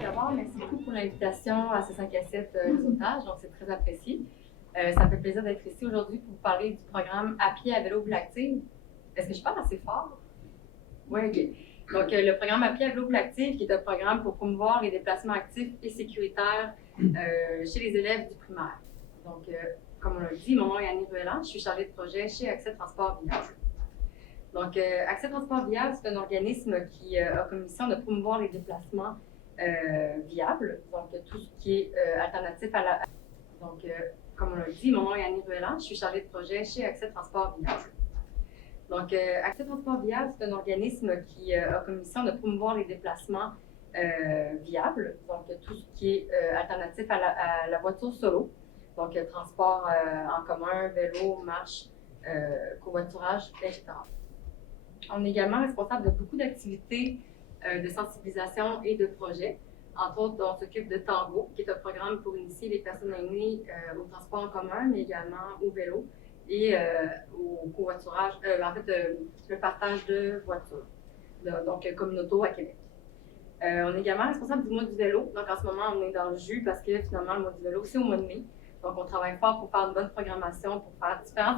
D'abord, merci beaucoup pour l'invitation à ce 5 à 7 réseautage, donc c'est très apprécié. Ça me fait plaisir d'être ici aujourd'hui pour vous parler du programme À pied à vélo Bulle Active. Est-ce que je parle assez fort? Oui, OK. Donc, le programme À pied à vélo Bulle Active, qui est un programme pour promouvoir les déplacements actifs et sécuritaires chez les élèves du primaire. Donc, comme on l'a dit, mon nom est Annie Ruelland, je suis chargée de projet chez Accès Transport Viable. Donc, Accès Transport Viable, c'est un organisme qui a comme mission de promouvoir les déplacements viables, donc tout ce qui est alternatif à la... Donc, comme on l'a dit, mon nom est Annie Ruelland, je suis chargée de projet chez Accès Transport Viable. Donc, Accès Transport Viable, c'est un organisme qui a comme mission de promouvoir les déplacements viables, donc tout ce qui est alternatif à la voiture solo, donc transport en commun, vélo, marche, covoiturage, etc. On est également responsable de beaucoup d'activités de sensibilisation et de projets. Entre autres, on s'occupe de Tango, qui est un programme pour initier les personnes aînées au transport en commun, mais également au vélo et au covoiturage, le partage de voitures, donc Communauto à Québec. On est également responsable du mois du vélo. Donc en ce moment, on est dans le jus parce que finalement, le mois du vélo, c'est au mois de mai. Donc on travaille fort pour faire une bonne programmation, pour faire différents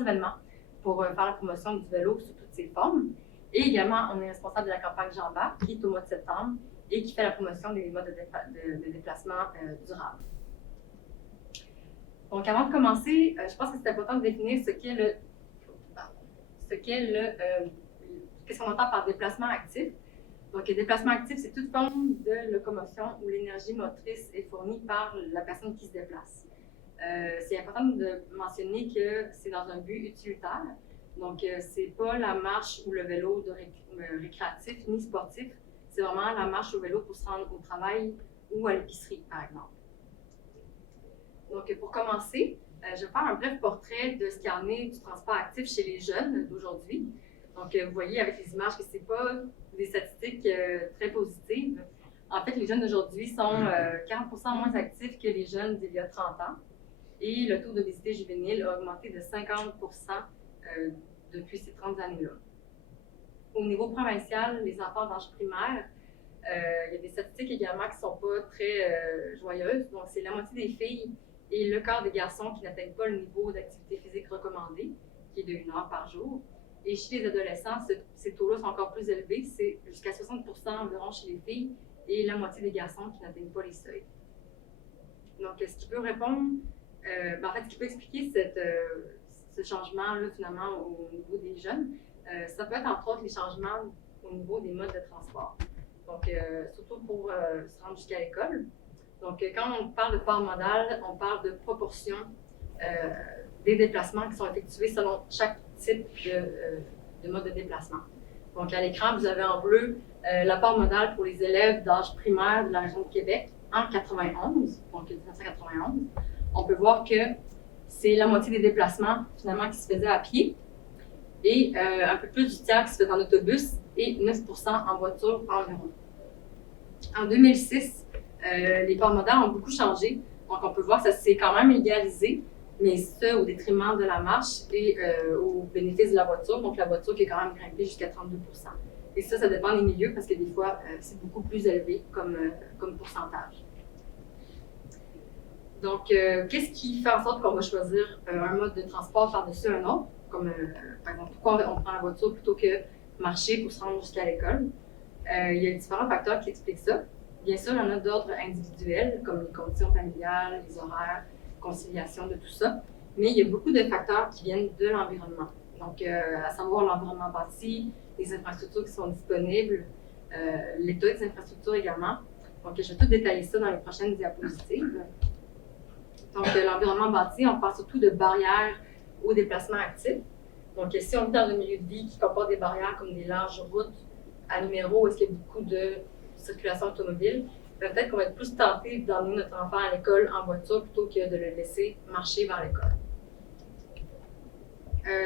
événements, pour faire la promotion du vélo sous toutes ses formes. Et également, on est responsable de la campagne Jean-Bart, qui est au mois de septembre et qui fait la promotion des modes de déplacement durables. Donc, avant de commencer, je pense que c'est important de définir qu'est-ce qu'on entend par déplacement actif. Donc, le déplacement actif, c'est toute forme de locomotion où l'énergie motrice est fournie par la personne qui se déplace. C'est important de mentionner que c'est dans un but utilitaire. Donc, c'est pas la marche ou le vélo récréatif ni sportif. C'est vraiment la marche au vélo pour se rendre au travail ou à l'épicerie, par exemple. Donc, pour commencer, je vais faire un bref portrait de ce qu'il y en est du transport actif chez les jeunes d'aujourd'hui. Donc, vous voyez avec les images que ce n'est pas des statistiques très positives. En fait, les jeunes d'aujourd'hui sont 40% moins actifs que les jeunes d'il y a 30 ans. Et le taux d'obésité juvénile a augmenté de 50% depuis ces 30 années-là. Au niveau provincial, les enfants d'âge primaire, il y a des statistiques également qui ne sont pas très joyeuses. Donc, c'est la moitié des filles et le quart des garçons qui n'atteignent pas le niveau d'activité physique recommandé, qui est de 1 heure par jour. Et chez les adolescents, ces taux-là sont encore plus élevés. C'est jusqu'à 60% environ chez les filles et la moitié des garçons qui n'atteignent pas les seuils. Donc, ce qui peut répondre, ce qui peut expliquer ce changement-là, finalement, au niveau des jeunes, ça peut être entre autres les changements au niveau des modes de transport. Donc, surtout pour se rendre jusqu'à l'école. Donc, quand on parle de port modal, on parle de proportion des déplacements qui sont effectués selon chaque type de mode de déplacement. Donc, à l'écran, vous avez en bleu l'apport modal pour les élèves d'âge primaire de la région de Québec en 91, donc 1991. On peut voir que c'est la moitié des déplacements, finalement, qui se faisaient à pied et un peu plus du tiers qui se faisait en autobus et 9% en voiture environ. En 2006, les ports modales ont beaucoup changé. Donc, on peut voir que ça s'est quand même égalisé, mais ça au détriment de la marche et au bénéfice de la voiture. Donc, la voiture qui est quand même grimpée jusqu'à 32%. Et ça dépend des milieux parce que des fois, c'est beaucoup plus élevé comme pourcentage. Donc, qu'est-ce qui fait en sorte qu'on va choisir un mode de transport par-dessus un autre? Comme, par exemple, pourquoi on prend la voiture plutôt que marcher pour se rendre jusqu'à l'école? Il y a différents facteurs qui expliquent ça. Bien sûr, il y en a d'ordre individuel, comme les conditions familiales, les horaires, conciliation de tout ça. Mais il y a beaucoup de facteurs qui viennent de l'environnement. Donc, à savoir l'environnement bâti, les infrastructures qui sont disponibles, l'état des infrastructures également. Donc, je vais tout détailler ça dans les prochaines diapositives. Donc, l'environnement bâti, on parle surtout de barrières au déplacement actif. Donc, si on est dans un milieu de vie qui comporte des barrières comme des larges routes à numéro, où est-ce qu'il y a beaucoup de circulation automobile, peut-être qu'on va être plus tenté d'emmener notre enfant à l'école en voiture plutôt que de le laisser marcher vers l'école.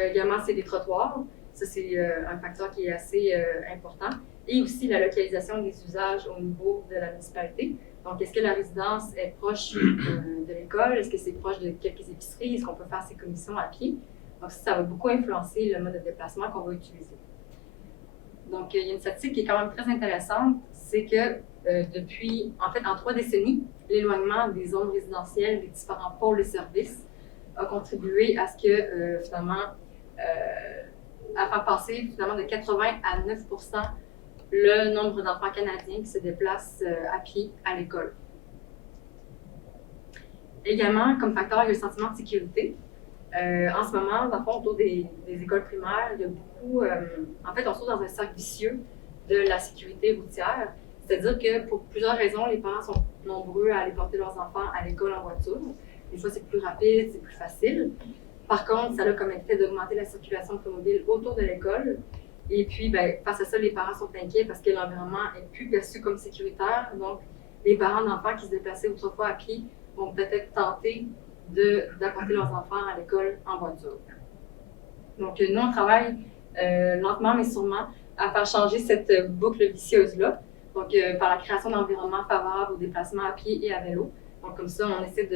Également, c'est les trottoirs. Ça, c'est un facteur qui est assez important. Et aussi la localisation des usages au niveau de la municipalité. Donc, est-ce que la résidence est proche de l'école? Est-ce que c'est proche de quelques épiceries? Est-ce qu'on peut faire ses commissions à pied? Donc, ça va beaucoup influencer le mode de déplacement qu'on va utiliser. Donc, il y a une statistique qui est quand même très intéressante, c'est que depuis, en fait, en 3 décennies, l'éloignement des zones résidentielles des différents pôles de services a contribué à ce que, à faire passer finalement de 80 à 9 le nombre d'enfants canadiens qui se déplacent à pied à l'école. Également, comme facteur, il y a le sentiment de sécurité. En ce moment, dans le fond, autour des écoles primaires, il y a beaucoup. En fait, on se trouve dans un cercle vicieux de la sécurité routière. C'est-à-dire que pour plusieurs raisons, les parents sont nombreux à aller porter leurs enfants à l'école en voiture. Des fois, c'est plus rapide, c'est plus facile. Par contre, ça a comme effet d'augmenter la circulation automobile autour de l'école. Et puis, face à ça, les parents sont inquiets parce que l'environnement est plus perçu comme sécuritaire. Donc, les parents d'enfants qui se déplaçaient autrefois à pied vont peut-être tenter d'apporter leurs enfants à l'école en voiture. Donc, nous, on travaille lentement mais sûrement à faire changer cette boucle vicieuse-là. Donc, par la création d'environnements favorables au déplacement à pied et à vélo. Donc, comme ça, on essaie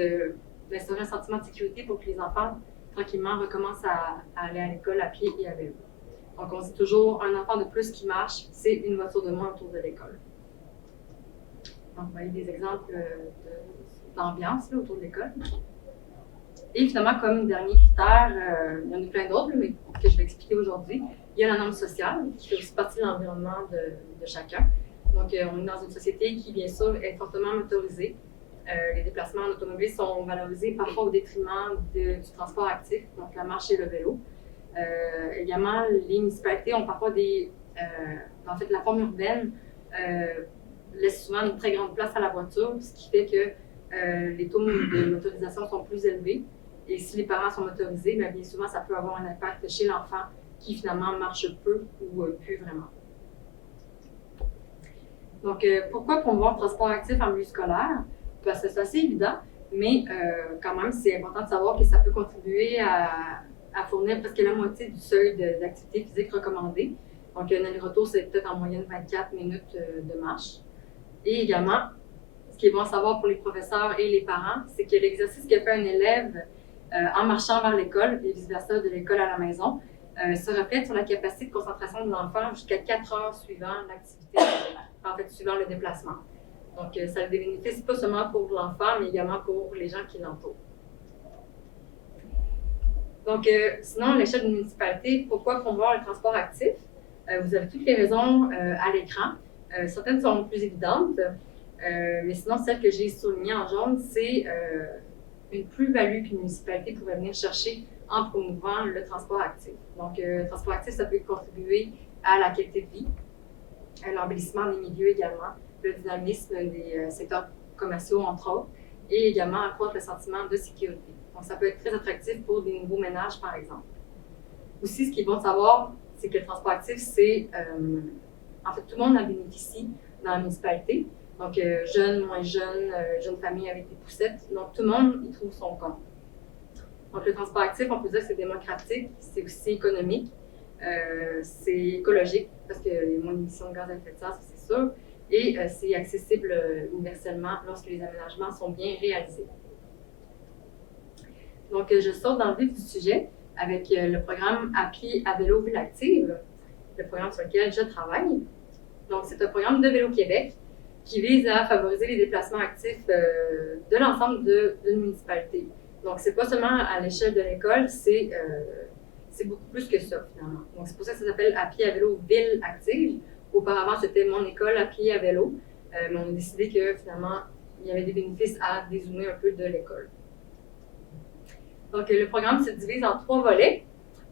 d'instaurer un sentiment de sécurité pour que les enfants, tranquillement, recommencent à aller à l'école à pied et à vélo. Donc, on dit toujours, un enfant de plus qui marche, c'est une voiture de moins autour de l'école. Donc, vous voyez des exemples d'ambiance autour de l'école. Et finalement, comme dernier critère, il y en a plein d'autres, mais que je vais expliquer aujourd'hui, il y a la norme sociale, qui fait aussi partie de l'environnement de chacun. Donc, on est dans une société qui, bien sûr, est fortement motorisée. Les déplacements en automobile sont valorisés parfois au détriment du transport actif, donc la marche et le vélo. Également, les municipalités ont parfois en fait, la forme urbaine laisse souvent une très grande place à la voiture, ce qui fait que les taux de motorisation sont plus élevés. Et si les parents sont motorisés, bien souvent, ça peut avoir un impact chez l'enfant qui finalement marche peu ou plus vraiment. Donc, pourquoi promouvoir le transport actif en milieu scolaire? Parce que c'est assez évident, mais quand même, c'est important de savoir que ça peut contribuer à fournir presque la moitié du seuil d'activité physique recommandée. Donc, un aller-retour, c'est peut-être en moyenne 24 minutes de marche. Et également, ce qui est bon à savoir pour les professeurs et les parents, c'est que l'exercice que fait un élève en marchant vers l'école et vice-versa de l'école à la maison se reflète sur la capacité de concentration de l'enfant jusqu'à 4 heures suivant l'activité, en fait, suivant le déplacement. Donc, ça a des bénéfices pas seulement pour l'enfant, mais également pour les gens qui l'entourent. Donc, sinon, à l'échelle d'une municipalité, pourquoi promouvoir le transport actif? Vous avez toutes les raisons à l'écran. Certaines sont plus évidentes, mais sinon, celle que j'ai soulignée en jaune, c'est une plus-value qu'une municipalité pourrait venir chercher en promouvant le transport actif. Donc, le transport actif, ça peut contribuer à la qualité de vie, à l'embellissement des milieux également, le dynamisme des secteurs commerciaux, entre autres, et également accroître le sentiment de sécurité. Donc, ça peut être très attractif pour des nouveaux ménages, par exemple. Aussi, ce qui est bon de savoir, c'est que le transport actif, c'est, en fait, tout le monde en bénéficie dans la municipalité. Donc, jeunes, moins jeunes, jeunes familles avec des poussettes. Donc, tout le monde y trouve son compte. Donc, le transport actif, on peut dire que c'est démocratique, c'est aussi économique, c'est écologique, parce qu'il y a moins d'émissions de gaz à effet de serre, ça c'est sûr, et c'est accessible universellement lorsque les aménagements sont bien réalisés. Donc, je saute dans le vif du sujet avec le programme À pied à vélo Ville active, le programme sur lequel je travaille. Donc, c'est un programme de Vélo Québec qui vise à favoriser les déplacements actifs de l'ensemble d'une municipalité. Donc, c'est pas seulement à l'échelle de l'école, c'est beaucoup plus que ça, finalement. Donc, c'est pour ça que ça s'appelle À pied à vélo Ville active. Auparavant, c'était Mon école à pied à vélo, mais on a décidé que, finalement, il y avait des bénéfices à dézoomer un peu de l'école. Donc, le programme se divise en 3 volets.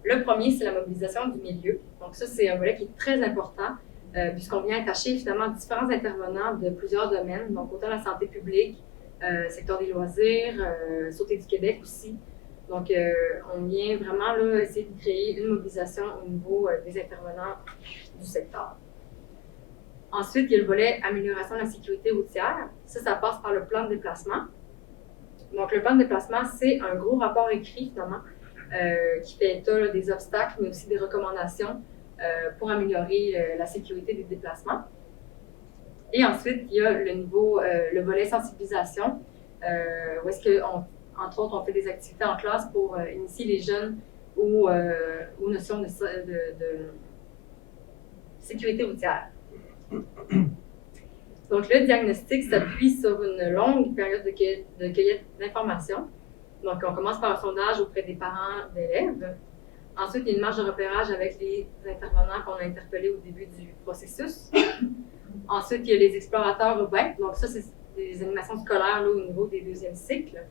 Le premier, c'est la mobilisation du milieu. Donc, ça, c'est un volet qui est très important, puisqu'on vient attacher finalement différents intervenants de plusieurs domaines, donc autant la santé publique, secteur des loisirs, Sûreté du Québec aussi. Donc, on vient vraiment là, essayer de créer une mobilisation au niveau des intervenants du secteur. Ensuite, il y a le volet amélioration de la sécurité routière. Ça passe par le plan de déplacement. Donc, le plan de déplacement, c'est un gros rapport écrit, finalement, qui fait état des obstacles, mais aussi des recommandations pour améliorer la sécurité des déplacements. Et ensuite, il y a le volet sensibilisation, où est-ce que, entre autres, on fait des activités en classe pour initier les jeunes aux notions de sécurité routière. Donc, le diagnostic s'appuie sur une longue période de cueillette d'informations. Donc, on commence par un sondage auprès des parents d'élèves. Ensuite, il y a une marge de repérage avec les intervenants qu'on a interpellés au début du processus. Ensuite, il y a les explorateurs urbains. Donc, ça, c'est des animations scolaires là, au niveau des deuxièmes cycles.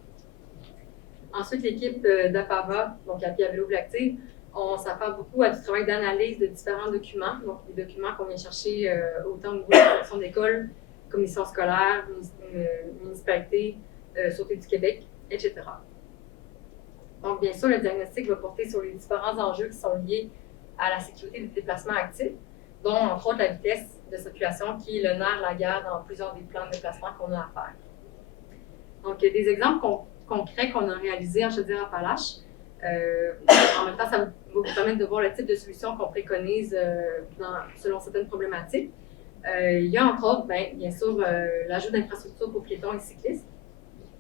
Ensuite, l'équipe d'APAVA, donc Appui à vélo Active, on s'affaire beaucoup à du travail d'analyse de différents documents. Donc, des documents qu'on vient chercher autant au niveau de la direction d'école, commission scolaire, municipalité, Sûreté du Québec, etc. Donc, bien sûr, le diagnostic va porter sur les différents enjeux qui sont liés à la sécurité des déplacements actifs, dont, entre autres, la vitesse de circulation, qui est le nerf de la guerre dans plusieurs des plans de déplacement qu'on a à faire. Donc, des exemples concrets qu'on a réalisés en Chaudière-Appalaches. En même temps, ça va vous permettre de voir le type de solution qu'on préconise selon certaines problématiques. Il y a, entre autres, bien sûr, l'ajout d'infrastructures pour piétons et cyclistes.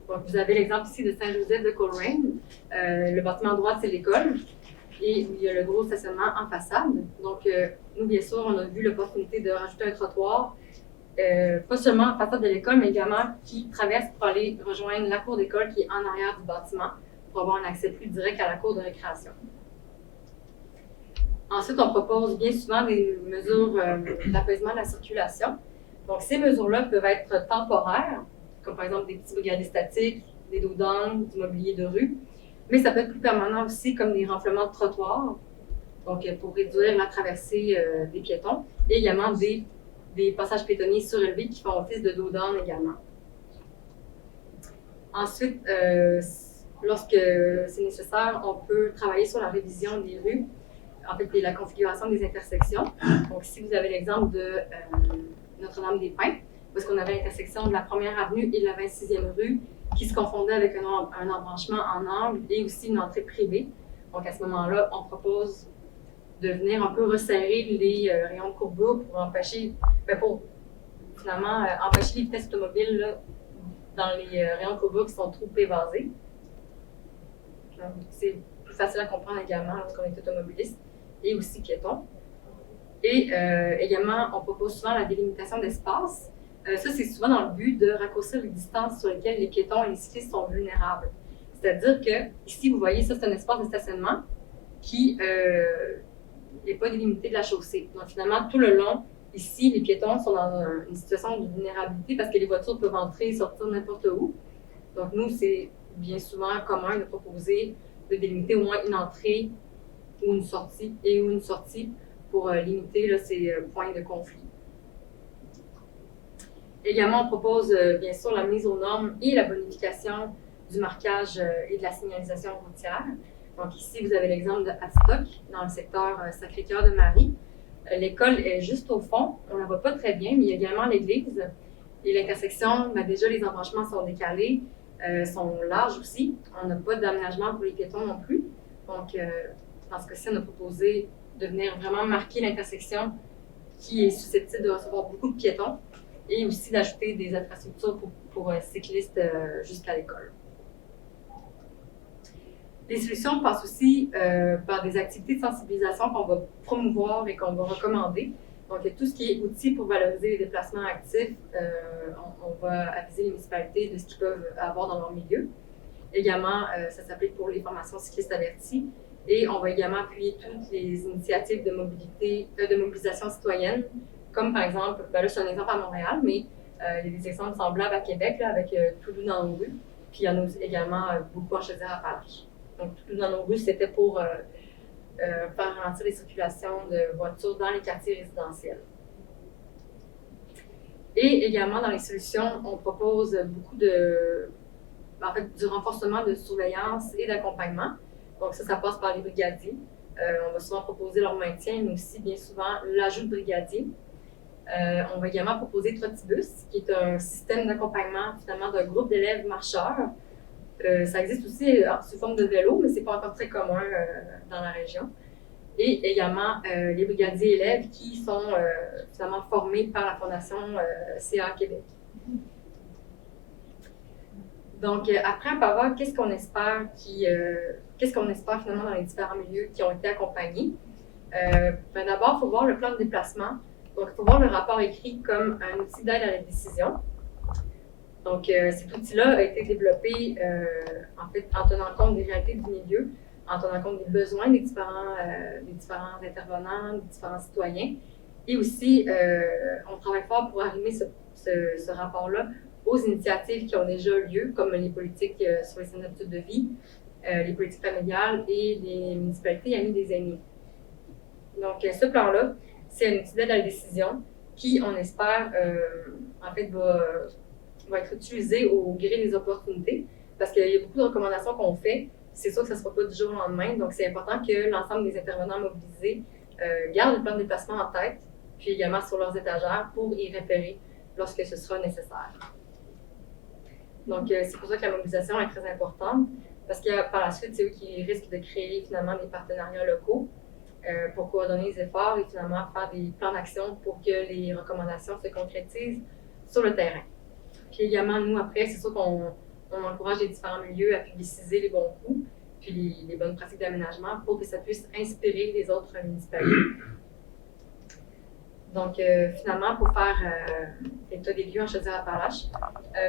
Donc, vous avez l'exemple ici de Saint-Joseph de Coleraine. Le bâtiment à droite, c'est l'école. Et il y a le gros stationnement en façade. Donc, nous, bien sûr, on a vu l'opportunité de rajouter un trottoir, pas seulement en façade de l'école, mais également qui traverse pour aller rejoindre la cour d'école qui est en arrière du bâtiment pour avoir un accès plus direct à la cour de récréation. Ensuite, on propose bien souvent des mesures d'apaisement de la circulation. Donc, ces mesures-là peuvent être temporaires, comme par exemple des petits brigadiers statiques, des dos d'âne, du mobilier de rue. Mais ça peut être plus permanent aussi, comme des renflements de trottoirs, donc pour réduire la traversée des piétons, et également des passages piétonniers surélevés qui font office de dos d'âne également. Ensuite, lorsque c'est nécessaire, on peut travailler sur la révision des rues, en fait, la configuration des intersections. Donc, ici, vous avez l'exemple de Notre-Dame-des-Pins, parce qu'on avait l'intersection de la 1er avenue et de la 26e rue qui se confondait avec un embranchement en angle et aussi une entrée privée. Donc, à ce moment-là, on propose de venir un peu resserrer les rayons de courbure pour empêcher, finalement, empêcher les vitesses automobiles là, dans les rayons de courbure qui sont trop évasés. C'est plus facile à comprendre également lorsqu'on est automobiliste et aussi piéton. Et également, on propose souvent la délimitation d'espace. Ça, c'est souvent dans le but de raccourcir les distances sur lesquelles les piétons et les cyclistes sont vulnérables. C'est-à-dire que, ici, vous voyez, ça, c'est un espace de stationnement qui n'est pas délimité de la chaussée. Donc, finalement, tout le long, ici, les piétons sont dans une situation de vulnérabilité parce que les voitures peuvent entrer et sortir n'importe où. Donc, nous, c'est bien souvent commun de proposer de délimiter au moins une entrée ou une sortie pour limiter là, ces points de conflit. Également, on propose bien sûr la mise aux normes et la bonification du marquage et de la signalisation routière. Donc ici, vous avez l'exemple de Hadstock dans le secteur Sacré-Cœur de Marie. L'école est juste au fond, on ne la voit pas très bien, mais il y a également l'église. Et l'intersection, déjà les embranchements sont décalés, sont larges aussi. On n'a pas d'aménagement pour les piétons non plus. Donc, dans ce cas-ci, on a proposé de venir vraiment marquer l'intersection qui est susceptible de recevoir beaucoup de piétons et aussi d'ajouter des infrastructures pour cyclistes jusqu'à l'école. Les solutions passent aussi par des activités de sensibilisation qu'on va promouvoir et qu'on va recommander. Donc, tout ce qui est outils pour valoriser les déplacements actifs, on va aviser les municipalités de ce qu'ils peuvent avoir dans leur milieu. Également, ça s'applique pour les formations cyclistes averties. Et on va également appuyer toutes les initiatives de mobilisation citoyenne, comme par exemple, là c'est un exemple à Montréal, mais il y a des exemples semblables à Québec là, avec Tout doux dans nos rues, puis il y en a aussi également beaucoup en Chaudière-Appalaches. Donc, Tout doux dans nos rues, c'était pour faire ralentir les circulations de voitures dans les quartiers résidentiels. Et également, dans les solutions, on propose beaucoup du renforcement de surveillance et d'accompagnement. Donc ça passe par les brigadiers. On va souvent proposer leur maintien, mais aussi bien souvent l'ajout de brigadiers. On va également proposer Trottibus, qui est un système d'accompagnement finalement d'un groupe d'élèves marcheurs. Ça existe aussi sous forme de vélo, mais ce n'est pas encore très commun dans la région. et également les brigadiers élèves qui sont finalement formés par la Fondation CA Québec. Donc, après APAVA, qu'est-ce qu'on espère finalement dans les différents milieux qui ont été accompagnés? D'abord, il faut voir le plan de déplacement. Donc, il faut voir le rapport écrit comme un outil d'aide à la décision. Donc, cet outil-là a été développé en fait en tenant compte des réalités du milieu, en tenant compte des besoins des différents intervenants, des différents citoyens. Et aussi, on travaille fort pour arrimer ce rapport-là aux initiatives qui ont déjà lieu, comme les politiques sur les saines habitudes de vie, les politiques familiales et les municipalités amies des aînés. Donc, ce plan-là, c'est un outil d'aide à la décision qui, on espère, en fait, va être utilisé au gré des opportunités, parce qu'il y a beaucoup de recommandations qu'on fait. C'est sûr que ça ne sera pas du jour au lendemain, donc c'est important que l'ensemble des intervenants mobilisés gardent le plan de déplacement en tête, puis également sur leurs étagères pour y référer lorsque ce sera nécessaire. Donc, c'est pour ça que la mobilisation est très importante, parce que par la suite, c'est eux qui risquent de créer finalement des partenariats locaux pour coordonner les efforts et finalement faire des plans d'action pour que les recommandations se concrétisent sur le terrain. Puis également, nous, après, c'est sûr qu'on encourage les différents milieux à publiciser les bons coups, puis les bonnes pratiques d'aménagement pour que ça puisse inspirer les autres municipalités. Donc, finalement, pour faire l'état des lieux en Chaudière-Appalaches,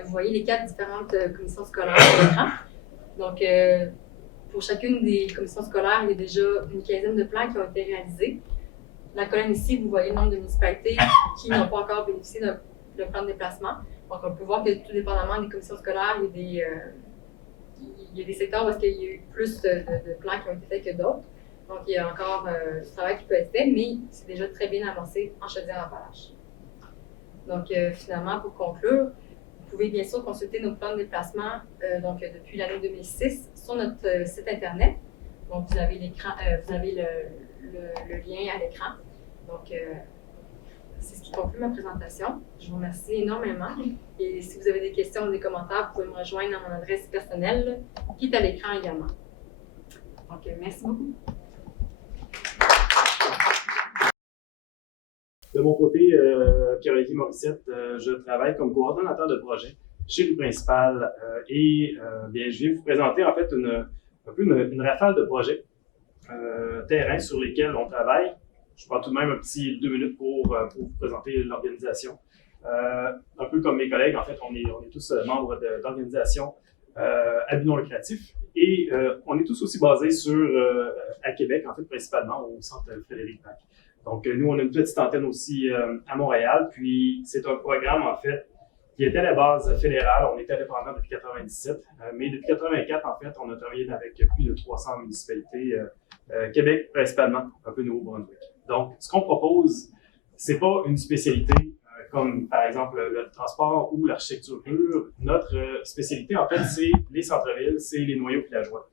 vous voyez les 4 différentes commissions scolaires sur l'écran. Donc, pour chacune des commissions scolaires, il y a déjà une quinzaine de plans qui ont été réalisés. La colonne ici, vous voyez le nombre de municipalités qui n'ont pas encore bénéficié d'un plan de déplacement. Donc, on peut voir que tout dépendamment des commissions scolaires, il y a des secteurs où il y a eu plus de plans qui ont été faits que d'autres. Donc, il y a encore du travail qui peut être fait, mais c'est déjà très bien avancé en Chaudière-Appalaches. Donc, finalement, pour conclure, vous pouvez bien sûr consulter nos plans de déplacement depuis l'année 2006 sur notre site Internet. Donc, vous avez le lien à l'écran. Donc, c'est ce qui conclut ma présentation. Je vous remercie énormément. Et si vous avez des questions ou des commentaires, vous pouvez me rejoindre à mon adresse personnelle qui est à l'écran également. Donc, merci beaucoup. De mon côté, Pierre-Olivier Morissette, je travaille comme coordonnateur de projet chez le principal bien, je vais vous présenter en fait une rafale de projets terrain sur lesquels on travaille. Je prends tout de même un petit 2 minutes pour vous présenter l'organisation. Un peu comme mes collègues, en fait, on est tous membres d'organisations à but non lucratif et on est tous aussi basés à Québec, en fait, principalement au centre Frédéric-Mac. Donc, nous, on a une petite antenne aussi à Montréal, puis c'est un programme, en fait, qui était à la base fédérale. On était indépendant depuis 1997, mais depuis 1984, en fait, on a travaillé avec plus de 300 municipalités, Québec principalement, un peu Nouveau-Brunswick. Donc, ce qu'on propose, c'est pas une spécialité comme, par exemple, le transport ou l'architecture pure. Notre spécialité, en fait, c'est les centres-villes, c'est les noyaux villageois.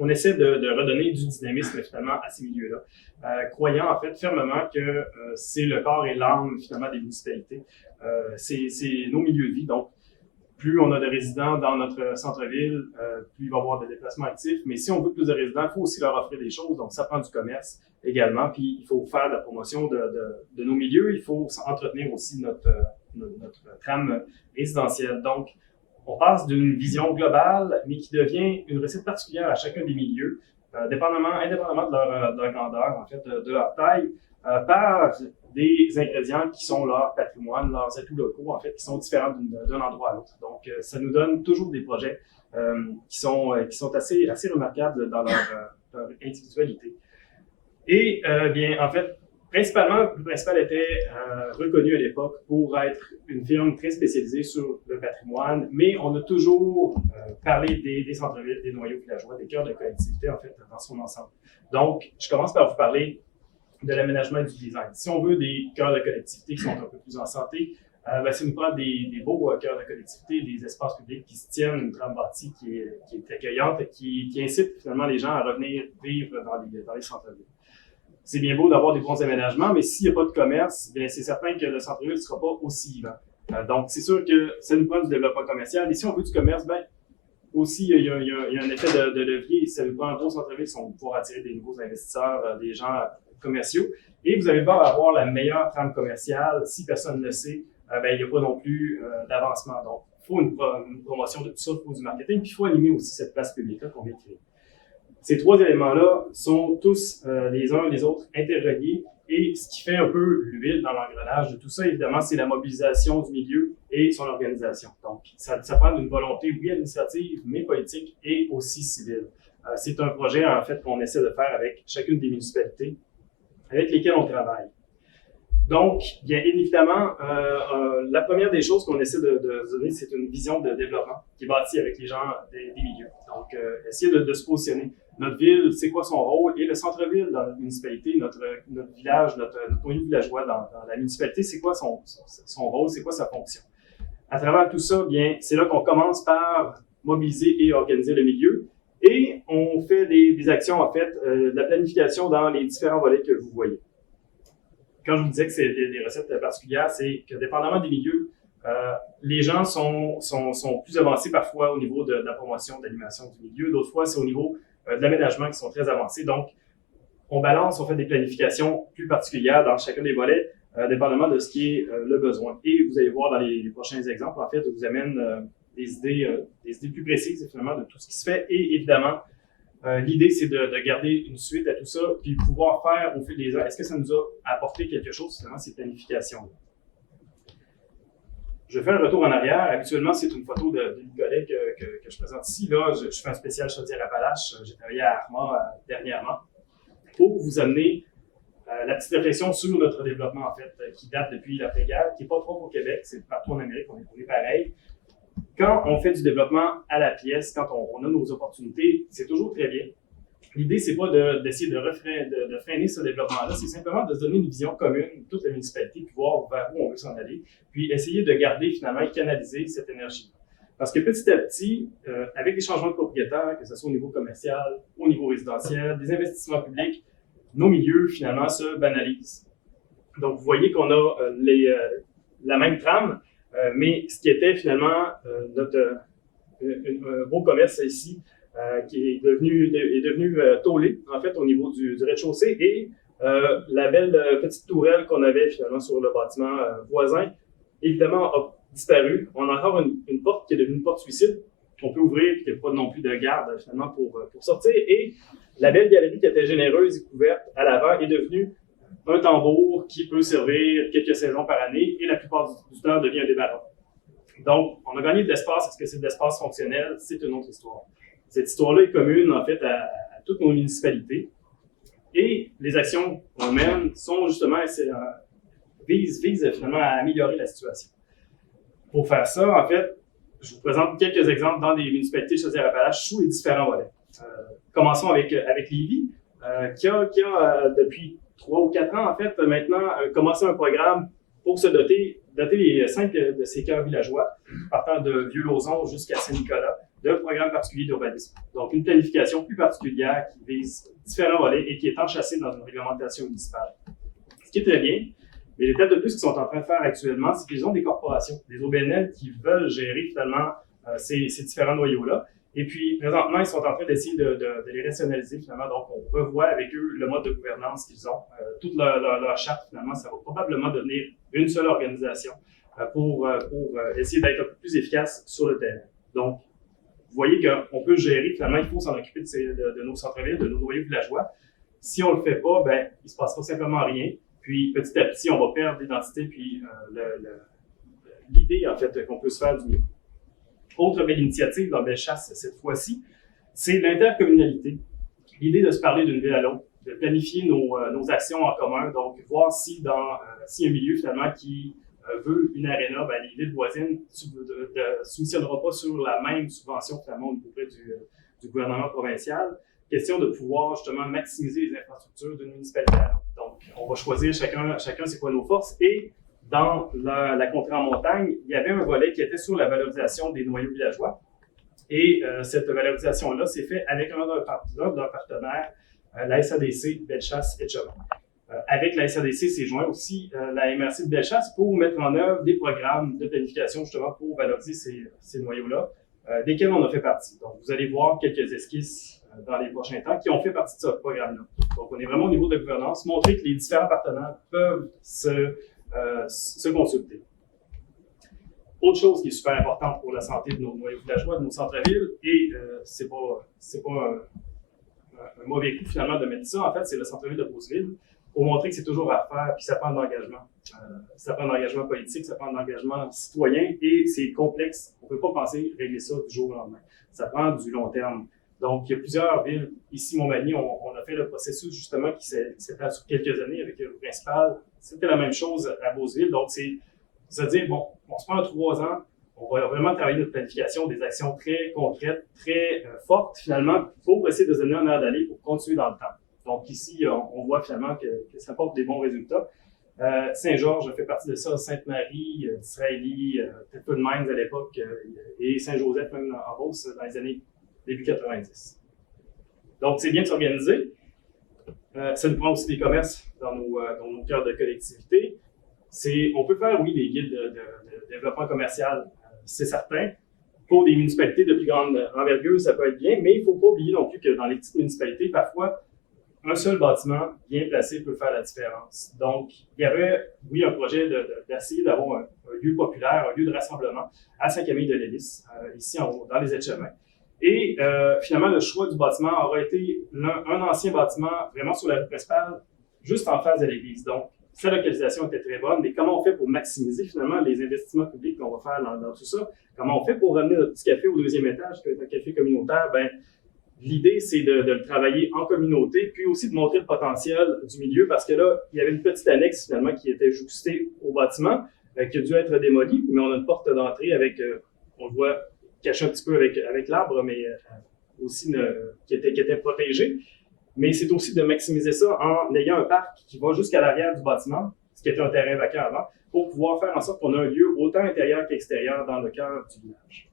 On essaie de redonner du dynamisme, finalement, à ces milieux-là, croyant, en fait, fermement que c'est le corps et l'âme, finalement, des municipalités. C'est nos milieux de vie. Donc, plus on a de résidents dans notre centre-ville, plus il va y avoir de déplacements actifs. Mais si on veut plus de résidents, il faut aussi leur offrir des choses. Donc, ça prend du commerce également. Puis, il faut faire de la promotion de nos milieux. Il faut entretenir aussi notre trame résidentielle. Donc, on passe d'une vision globale, mais qui devient une recette particulière à chacun des milieux, indépendamment de leur grandeur, en fait, de leur taille, par des ingrédients qui sont leur patrimoine, leurs atouts locaux, en fait, qui sont différents d'un endroit à l'autre. Donc, ça nous donne toujours des projets qui sont assez remarquables dans leur individualité. Et, bien, en fait, principalement, le principal était reconnu à l'époque pour être une firme très spécialisée sur le patrimoine, mais on a toujours parlé des centres-villes, des noyaux villageois, des cœurs de collectivité, en fait, dans son ensemble. Donc, je commence par vous parler de l'aménagement et du design. Si on veut des cœurs de collectivité qui sont un peu plus en santé, ça nous prend des beaux cœurs de collectivité, des espaces publics qui se tiennent, une trame bâtie qui est accueillante et qui incite finalement les gens à revenir vivre dans les centres-villes. C'est bien beau d'avoir des bons aménagements, mais s'il n'y a pas de commerce, bien, c'est certain que le centre-ville ne sera pas aussi vivant. Donc, c'est sûr que ça nous prend du développement commercial. Et si on veut du commerce, bien, Aussi, il y a un effet de levier. Ça veut pas un gros centre-ville, si on va pouvoir attirer des nouveaux investisseurs, des gens commerciaux. Et vous allez devoir avoir la meilleure trame commerciale. Si personne ne le sait, il n'y a pas non plus d'avancement. Donc, il faut une promotion de tout ça, il faut du marketing, puis il faut animer aussi cette place publique-là qu'on vient de créer. Ces trois éléments-là sont tous les uns les autres interreliés. Et ce qui fait un peu l'huile dans l'engrenage de tout ça, évidemment, c'est la mobilisation du milieu et son organisation. Donc, ça prend une volonté, oui, administrative, mais politique et aussi civile. C'est un projet, en fait, qu'on essaie de faire avec chacune des municipalités avec lesquelles on travaille. Donc, bien évidemment, la première des choses qu'on essaie de donner, c'est une vision de développement qui est bâtie avec les gens des milieux. Donc, essayer de se positionner. Notre ville, c'est quoi son rôle? Et le centre-ville dans notre municipalité, notre village, notre coin villageois dans la municipalité, c'est quoi son rôle? C'est quoi sa fonction? À travers tout ça, bien, c'est là qu'on commence par mobiliser et organiser le milieu. Et on fait des actions, en fait, de la planification dans les différents volets que vous voyez. Quand je vous disais que c'est des recettes particulières, c'est que dépendamment des milieux, les gens sont plus avancés parfois au niveau de la promotion, de l'animation du milieu. D'autres fois, c'est au niveau de l'aménagement qui sont très avancés. Donc, on balance, on fait des planifications plus particulières dans chacun des volets, dépendamment de ce qui est le besoin. Et vous allez voir dans les prochains exemples, en fait, je vous amène des idées plus précises, finalement, de tout ce qui se fait. Et évidemment, l'idée, c'est de garder une suite à tout ça, puis pouvoir faire au fil des ans, est-ce que ça nous a apporté quelque chose, finalement, ces planifications-là? Je fais un retour en arrière. Habituellement, c'est une photo de Nicolet que je présente ici. Là, je fais un spécial Chaudière-Appalaches. J'ai travaillé à Arma dernièrement pour vous amener la petite réflexion sur notre développement, en fait, qui date depuis l'après-guerre, qui n'est pas propre au Québec, c'est partout en Amérique, on est pareil. Quand on fait du développement à la pièce, quand on a nos opportunités, c'est toujours très bien. L'idée, c'est pas d'essayer de freiner ce développement-là, c'est simplement de se donner une vision commune, toute la municipalité, puis voir vers où on veut s'en aller, puis essayer de garder finalement et canaliser cette énergie. Parce que petit à petit, avec les changements de propriétaires, que ce soit au niveau commercial, au niveau résidentiel, des investissements publics, nos milieux finalement se banalisent. Donc, vous voyez qu'on a la même trame, mais ce qui était finalement un beau commerce ici, qui est devenu tôlé, en fait, au niveau du rez-de-chaussée, et la belle petite tourelle qu'on avait finalement sur le bâtiment voisin, évidemment, a disparu. On a encore une porte qui est devenue une porte suicide qu'on peut ouvrir, puis qu'il n'y a pas non plus de garde finalement pour sortir, et la belle galerie qui était généreuse et couverte à l'avant est devenue un tambour qui peut servir quelques saisons par année, et la plupart du temps devient un débarras. Donc, on a gagné de l'espace. Est-ce que c'est de l'espace fonctionnel? C'est une autre histoire. Cette histoire-là est commune, en fait, à toutes nos municipalités. Et les actions qu'on mène sont justement, visent finalement à améliorer la situation. Pour faire ça, en fait, je vous présente quelques exemples dans des municipalités de Chaudière-Appalaches sous les différents volets. Commençons avec Lévis, qui a depuis 3 ou 4 ans, en fait, maintenant, commencé un programme pour se doter les 5 de ces cœurs villageois, partant de Vieux-Lauzon jusqu'à Saint-Nicolas, d'un programme particulier d'urbanisme. Donc, une planification plus particulière qui vise différents volets et qui est enchâssée dans une réglementation municipale. Ce qui est très bien, mais l'étape de plus qu'ils sont en train de faire actuellement, c'est qu'ils ont des corporations, des OBNL qui veulent gérer finalement ces différents noyaux-là. Et puis, présentement, ils sont en train d'essayer de les rationaliser finalement. Donc, on revoit avec eux le mode de gouvernance qu'ils ont. Toute leur charte, finalement, ça va probablement devenir une seule organisation pour essayer d'être un peu plus efficace sur le terrain. Donc, vous voyez qu'on peut gérer, finalement, il faut s'en occuper de nos centres-villes, de nos noyaux villageois. Si on ne le fait pas, ben, il ne se passera simplement rien. Puis, petit à petit, on va perdre l'identité puis l'idée, en fait, qu'on peut se faire du mieux. Autre belle initiative dans Bellechasse cette fois-ci, c'est l'intercommunalité. L'idée de se parler d'une ville à l'autre, de planifier nos actions en commun, donc voir si un milieu finalement qui veut une aréna, ben, les villes voisines ne soumissionnera pas sur la même subvention finalement auprès du gouvernement provincial. Question de pouvoir justement maximiser les infrastructures d'une municipalité à l'autre. Donc, on va choisir chacun c'est quoi nos forces, et dans la contrée en montagne, il y avait un volet qui était sur la valorisation des noyaux villageois. Et cette valorisation-là s'est faite avec un de leurs partenaires, la SADC, Bellechasse et Chemin. Avec la SADC, s'est joint aussi la MRC de Bellechasse pour mettre en œuvre des programmes de planification justement pour valoriser ces noyaux-là. desquels on a fait partie. Donc, vous allez voir quelques esquisses dans les prochains temps qui ont fait partie de ce programme-là. Donc, on est vraiment au niveau de la gouvernance, montrer que les différents partenaires peuvent se consulter. Autre chose qui est super importante pour la santé de nos noyaux villageois, de nos centres-villes, et c'est pas un mauvais coup finalement de mettre ça, en fait, c'est le centre-ville de Beauceville, pour montrer que c'est toujours à faire, puis ça prend de l'engagement. Ça prend de l'engagement politique, ça prend de l'engagement citoyen, et c'est complexe. On ne peut pas penser régler ça du jour au lendemain. Ça prend du long terme. Donc, il y a plusieurs villes. Ici, Montmagny, on a fait le processus justement qui s'étale sur quelques années avec le principal. C'était la même chose à Beauceville. Donc, c'est à dire, bon, on se prend 3 ans, on va vraiment travailler notre planification, des actions très concrètes, très fortes finalement, pour essayer de se donner un air d'aller pour continuer dans le temps. Donc ici, on voit finalement que ça porte des bons résultats. Saint-Georges fait partie de ça, Sainte-Marie, Disraeli, Tetford Mines à l'époque, et Saint-Joseph même en Beauce dans les années début 90. Donc c'est bien de s'organiser. Ça nous prend aussi des commerces dans nos cœurs de collectivité. On peut faire, oui, des guides de développement commercial, c'est certain. Pour des municipalités de plus grande envergure, ça peut être bien, mais il ne faut pas oublier non plus que dans les petites municipalités, parfois, un seul bâtiment bien placé peut faire la différence. Donc, il y avait, oui, un projet d'essayer d'avoir un lieu populaire, un lieu de rassemblement à Saint-Camille-de-Lévis, ici dans les Aides-Chemins. Et finalement, le choix du bâtiment aura été un ancien bâtiment vraiment sur la rue principale, juste en face de l'église. Donc, sa localisation était très bonne, mais comment on fait pour maximiser finalement les investissements publics qu'on va faire dans tout ça? Comment on fait pour ramener notre petit café au 2e étage, qui est un café communautaire? Ben, l'idée, c'est de le travailler en communauté, puis aussi de montrer le potentiel du milieu, parce que là, il y avait une petite annexe finalement qui était jouxtée au bâtiment, qui a dû être démolie, mais on a une porte d'entrée avec, on le voit caché un petit peu avec l'arbre, mais aussi qui était protégé. Mais c'est aussi de maximiser ça en ayant un parc qui va jusqu'à l'arrière du bâtiment, ce qui était un terrain vacant avant, pour pouvoir faire en sorte qu'on a un lieu autant intérieur qu'extérieur dans le cœur du village.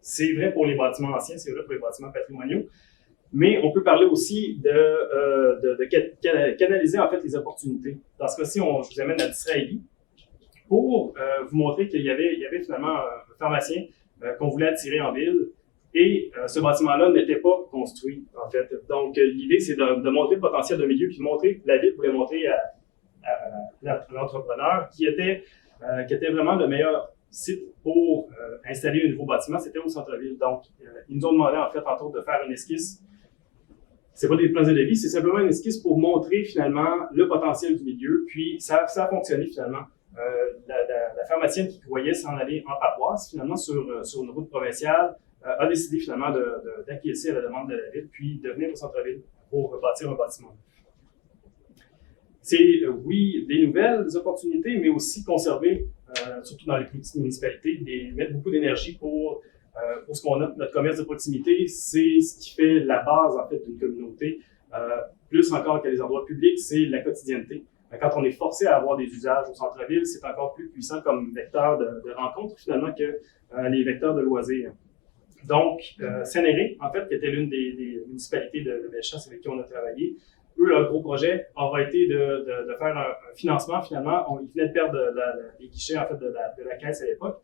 C'est vrai pour les bâtiments anciens, c'est vrai pour les bâtiments patrimoniaux, mais on peut parler aussi de canaliser en fait les opportunités. Dans ce cas-ci, je vous amène à Disraeli pour vous montrer qu'il y avait finalement un pharmacien qu'on voulait attirer en ville. Et ce bâtiment-là n'était pas construit, en fait. Donc, l'idée, c'est de montrer le potentiel d'un milieu, puis de montrer, la ville voulait montrer à l'entrepreneur qui était vraiment le meilleur site pour installer un nouveau bâtiment, c'était au centre-ville. Donc, ils nous ont demandé, en fait, entre autres, de faire une esquisse. C'est pas des plans de devis, c'est simplement une esquisse pour montrer, finalement, le potentiel du milieu. Puis, ça a fonctionné, finalement. La pharmacienne qui croyait s'en aller en paroisse, finalement, sur une route provinciale, a décidé finalement d'acquiescer à la demande de la ville, puis de venir au centre-ville pour bâtir un bâtiment. C'est, oui, des nouvelles opportunités, mais aussi conserver, surtout dans les plus petites municipalités, mettre beaucoup d'énergie pour ce qu'on a, notre commerce de proximité. C'est ce qui fait la base, en fait, d'une communauté. Plus encore que les endroits publics, c'est la quotidienneté. Quand on est forcé à avoir des usages au centre-ville, c'est encore plus puissant comme vecteur de rencontre, finalement, que les vecteurs de loisirs. Donc, Saint-Néré, en fait, qui était l'une des municipalités de Bellechasse avec qui on a travaillé, eux, leur gros projet aura été de faire un financement, finalement. Ils venaient de perdre les guichets, en fait, de la caisse à l'époque.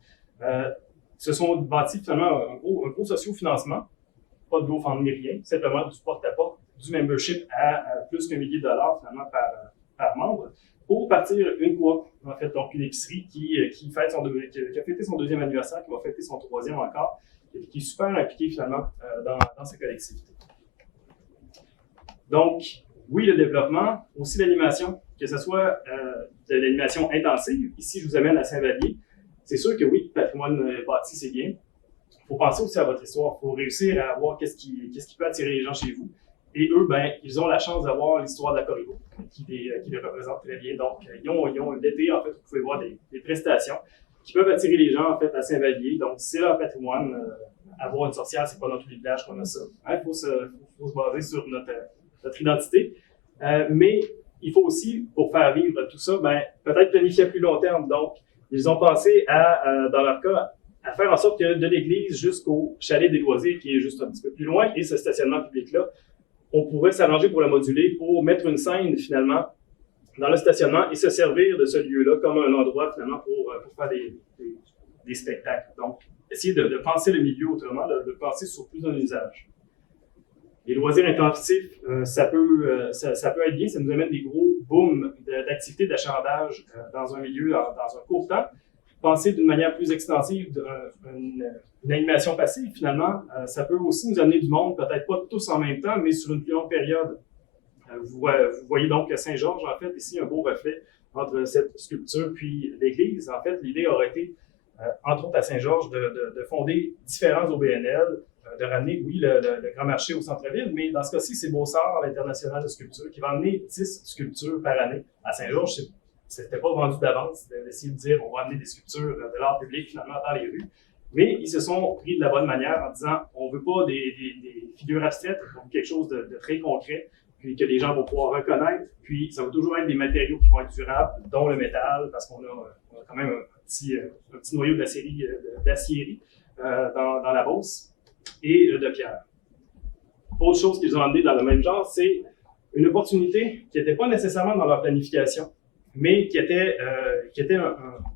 Se sont bâtis, finalement, un gros socio-financement. Pas de GoFundMe, ni rien. Simplement du porte-à-porte, du membership à plus qu'1 millier de dollars, finalement, par membre, pour partir une coop, en fait, donc une épicerie qui a fêté son 2e anniversaire, qui va fêter son 3e encore, et qui est super impliqué finalement dans sa collectivité. Donc, oui, le développement, aussi l'animation, que ce soit de l'animation intensive. Ici, je vous amène à Saint-Vallier. C'est sûr que oui, le patrimoine bâti, c'est bien. Il faut penser aussi à votre histoire. Il faut réussir à voir qu'est-ce qui peut attirer les gens chez vous. Et eux, ben, ils ont la chance d'avoir l'histoire de la Corriveau, qui les représente très bien. Donc, ils ont l'été, en fait, vous pouvez voir des prestations qui peuvent attirer les gens, en fait, à Saint-Vallier. Donc, c'est leur patrimoine. Avoir une sorcière, c'est pas dans tous les villages qu'on a ça. Il faut se baser sur notre identité. Mais il faut aussi, pour faire vivre tout ça, ben, peut-être planifier à plus long terme. Donc, ils ont pensé dans leur cas, à faire en sorte que de l'église jusqu'au chalet des loisirs, qui est juste un petit peu plus loin, et ce stationnement public-là, on pourrait s'arranger pour la moduler, pour mettre une scène, finalement, dans le stationnement et se servir de ce lieu-là comme un endroit, finalement, pour faire des spectacles. Donc, essayer de penser le milieu autrement, de penser sur plus d'un usage. Les loisirs intensifs, ça peut être bien, ça nous amène des gros booms d'activités d'achalandage dans un milieu, dans un court temps. Penser d'une manière plus extensive une animation passive, finalement, ça peut aussi nous amener du monde, peut-être pas tous en même temps, mais sur une plus longue période. Vous voyez donc Saint-Georges, en fait, ici, un beau reflet entre cette sculpture puis l'église. En fait, l'idée aurait été, entre autres à Saint-Georges, de fonder différents OBNL, de ramener, oui, le Grand Marché au centre-ville, mais dans ce cas-ci, c'est Beaux-Arts, l'International de sculpture, qui va amener 10 sculptures par année. À Saint-Georges, c'était pas vendu d'avance d'essayer de dire on va amener des sculptures de l'art public finalement dans les rues, mais ils se sont pris de la bonne manière en disant on veut pas des figures abstraites, on veut quelque chose de très concret, puis que les gens vont pouvoir reconnaître, puis ça va toujours être des matériaux qui vont être durables, dont le métal, parce qu'on a quand même un petit noyau d'acierie dans la Beauce, et de pierre. Autre chose qu'ils ont amené dans le même genre, c'est une opportunité qui n'était pas nécessairement dans leur planification, mais qui était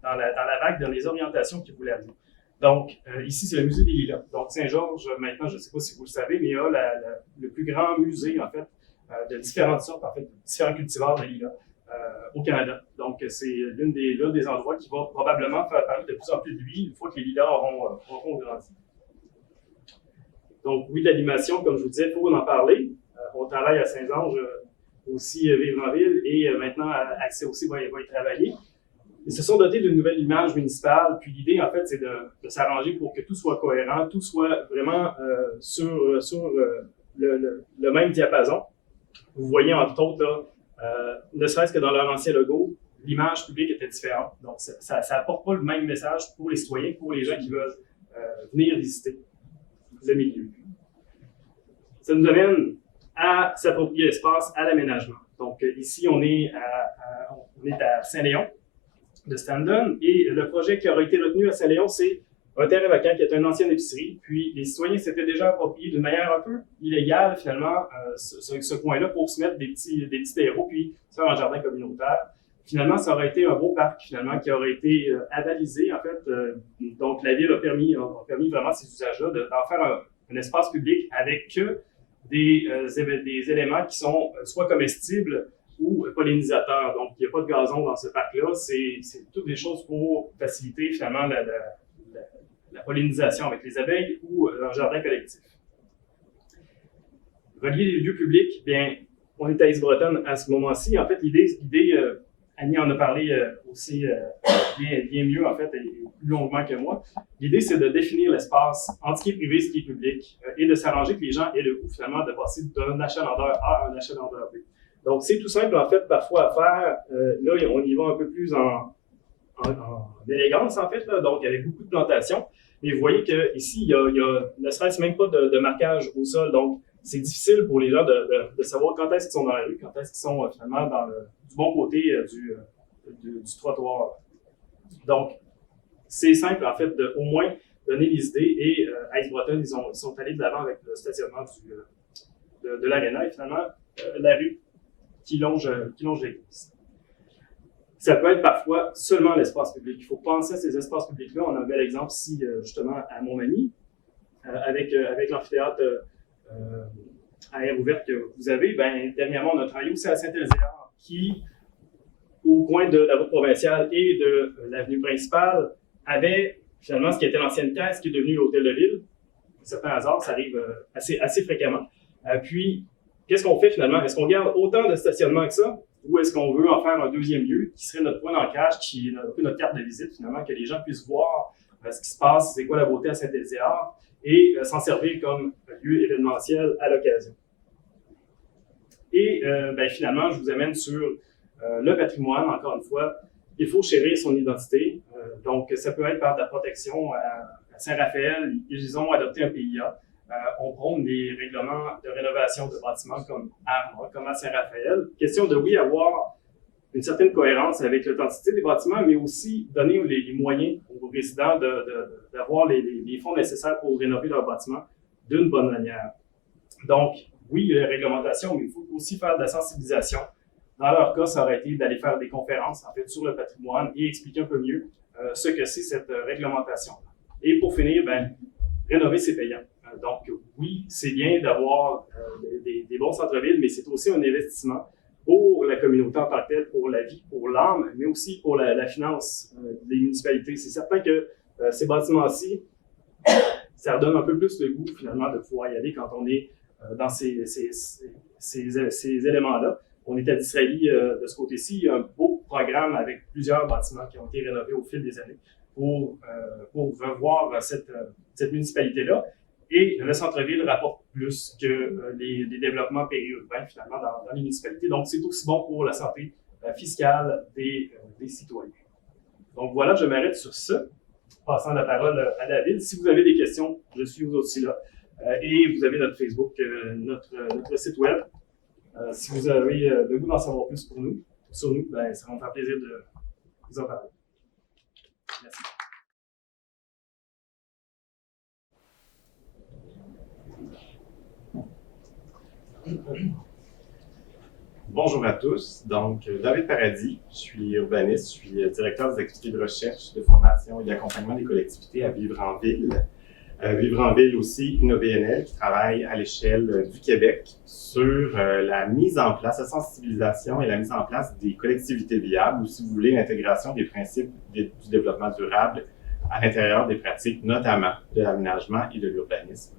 dans la vague, dans les orientations qu'ils voulaient amener. Donc, ici, c'est le musée des Lilas. Donc, Saint-Georges, maintenant, je ne sais pas si vous le savez, mais il y a le plus grand musée, en fait, de différentes sortes, en fait, de différents cultivars de lilas au Canada. Donc, c'est l'un des endroits qui va probablement faire parler de plus en plus de lui une fois que les lilas auront grandi. Donc, oui, l'animation, comme je vous disais, il faut en parler. On travaille à Saint-Georges, aussi Vivre en ville, et maintenant, Accès aussi va y travailler. Ils se sont dotés d'une nouvelle image municipale, puis l'idée, en fait, c'est de s'arranger pour que tout soit cohérent, tout soit vraiment sur le même diapason. Vous voyez, entre autres, là, ne serait-ce que dans leur ancien logo, l'image publique était différente. Donc, ça n'apporte pas le même message pour les citoyens, pour les gens qui veulent venir visiter le milieu. Ça nous amène à s'approprier l'espace, à l'aménagement. Donc, ici, on est à Saint-Léon de Standen, et le projet qui aurait été retenu à Saint-Léon, c'est un terrain vacant qui est une ancienne épicerie, puis les citoyens s'étaient déjà appropriés d'une manière un peu illégale, finalement, ce coin-là pour se mettre des petits terreaux, puis faire un jardin communautaire. Finalement, ça aurait été un beau parc, finalement, qui aurait été avalisé, en fait. Donc, la ville a permis vraiment ces usages-là d'en faire un espace public avec que des éléments qui sont soit comestibles ou pollinisateurs. Donc, il n'y a pas de gazon dans ce parc-là. C'est toutes des choses pour faciliter, finalement, la pollinisation avec les abeilles ou un jardin collectif. Relier les lieux publics, bien, on est à Ise-Bretonne à ce moment-ci. En fait, l'idée Annie en a parlé aussi bien mieux, en fait, et plus longuement que moi. L'idée, c'est de définir l'espace entre ce qui est privé et ce qui est public et de s'arranger que les gens aient le goût, finalement, de passer d'un achalandeur A à un achalandeur B. Donc, c'est tout simple, en fait, parfois à faire. Là, on y va un peu plus en élégance, en fait, là, donc avec beaucoup de plantations. Mais vous voyez qu'ici, il y a ne serait-ce même pas de marquage au sol. Donc, c'est difficile pour les gens de savoir quand est-ce qu'ils sont dans la rue, quand est-ce qu'ils sont finalement du bon côté du trottoir. Donc, c'est simple, en fait, au moins donner les idées. Et à Ise-Bretonne, ils sont allés de l'avant avec le stationnement de l'aréna et finalement la rue qui longe l'église. Ça peut être parfois seulement l'espace public. Il faut penser à ces espaces publics-là. On a un bel exemple ici, justement, à Montmagny, avec l'amphithéâtre à air ouverte que vous avez. Dernièrement, on a travaillé aussi à Saint-Elzéar, qui, au coin de la route provinciale et de l'avenue principale, avait finalement ce qui était l'ancienne caisse, qui est devenu l'hôtel de ville. Un certain hasard, ça arrive assez fréquemment. Puis, qu'est-ce qu'on fait finalement? Est-ce qu'on garde autant de stationnement que ça? Ou est-ce qu'on veut en faire un deuxième lieu qui serait notre point d'ancrage, qui est un peu notre carte de visite finalement, que les gens puissent voir ce qui se passe, c'est quoi la beauté à Saint-Elzéar, et s'en servir comme lieu événementiel à l'occasion. Et finalement, je vous amène sur le patrimoine, encore une fois. Il faut chérir son identité. Donc, ça peut être par de la protection à Saint-Raphaël. Ils ont adopté un PIA. On prône des règlements de rénovation de bâtiments comme Arma, comme à Saint-Raphaël. Question de, oui, avoir une certaine cohérence avec l'authenticité des bâtiments, mais aussi donner les moyens aux résidents d'avoir les fonds nécessaires pour rénover leurs bâtiments d'une bonne manière. Donc, oui, il y a la réglementation, mais il faut aussi faire de la sensibilisation. Dans leur cas, ça aurait été d'aller faire des conférences, en fait, sur le patrimoine et expliquer un peu mieux ce que c'est cette réglementation. Et pour finir, rénover, c'est payant. Donc, oui, c'est bien d'avoir des bons centres-villes, mais c'est aussi un investissement pour la communauté en tant que telle, pour la vie, pour l'âme, mais aussi pour la finance des municipalités. C'est certain que ces bâtiments-ci, ça redonne un peu plus le goût, finalement, de pouvoir y aller quand on est dans ces éléments-là. On est à d'Israëli de ce côté-ci. Il y a un beau programme avec plusieurs bâtiments qui ont été rénovés au fil des années pour revoir cette municipalité-là. Et le centre-ville rapporte plus que les développements périurbains, finalement, dans les municipalités. Donc, c'est aussi bon pour la santé fiscale des citoyens. Donc, voilà, je m'arrête sur ça, passant la parole à David. Si vous avez des questions, je suis aussi là. Et vous avez notre Facebook, notre site web. Si vous avez le goût d'en savoir plus sur nous, ça va me faire plaisir de vous en parler. Merci. Bonjour à tous. Donc, David Paradis, je suis urbaniste, je suis directeur des activités de recherche, de formation et d'accompagnement des collectivités à Vivre en Ville. Vivre en Ville aussi, une OBNL qui travaille à l'échelle du Québec sur la mise en place, la sensibilisation et la mise en place des collectivités viables, ou si vous voulez, l'intégration des principes du développement durable à l'intérieur des pratiques, notamment de l'aménagement et de l'urbanisme.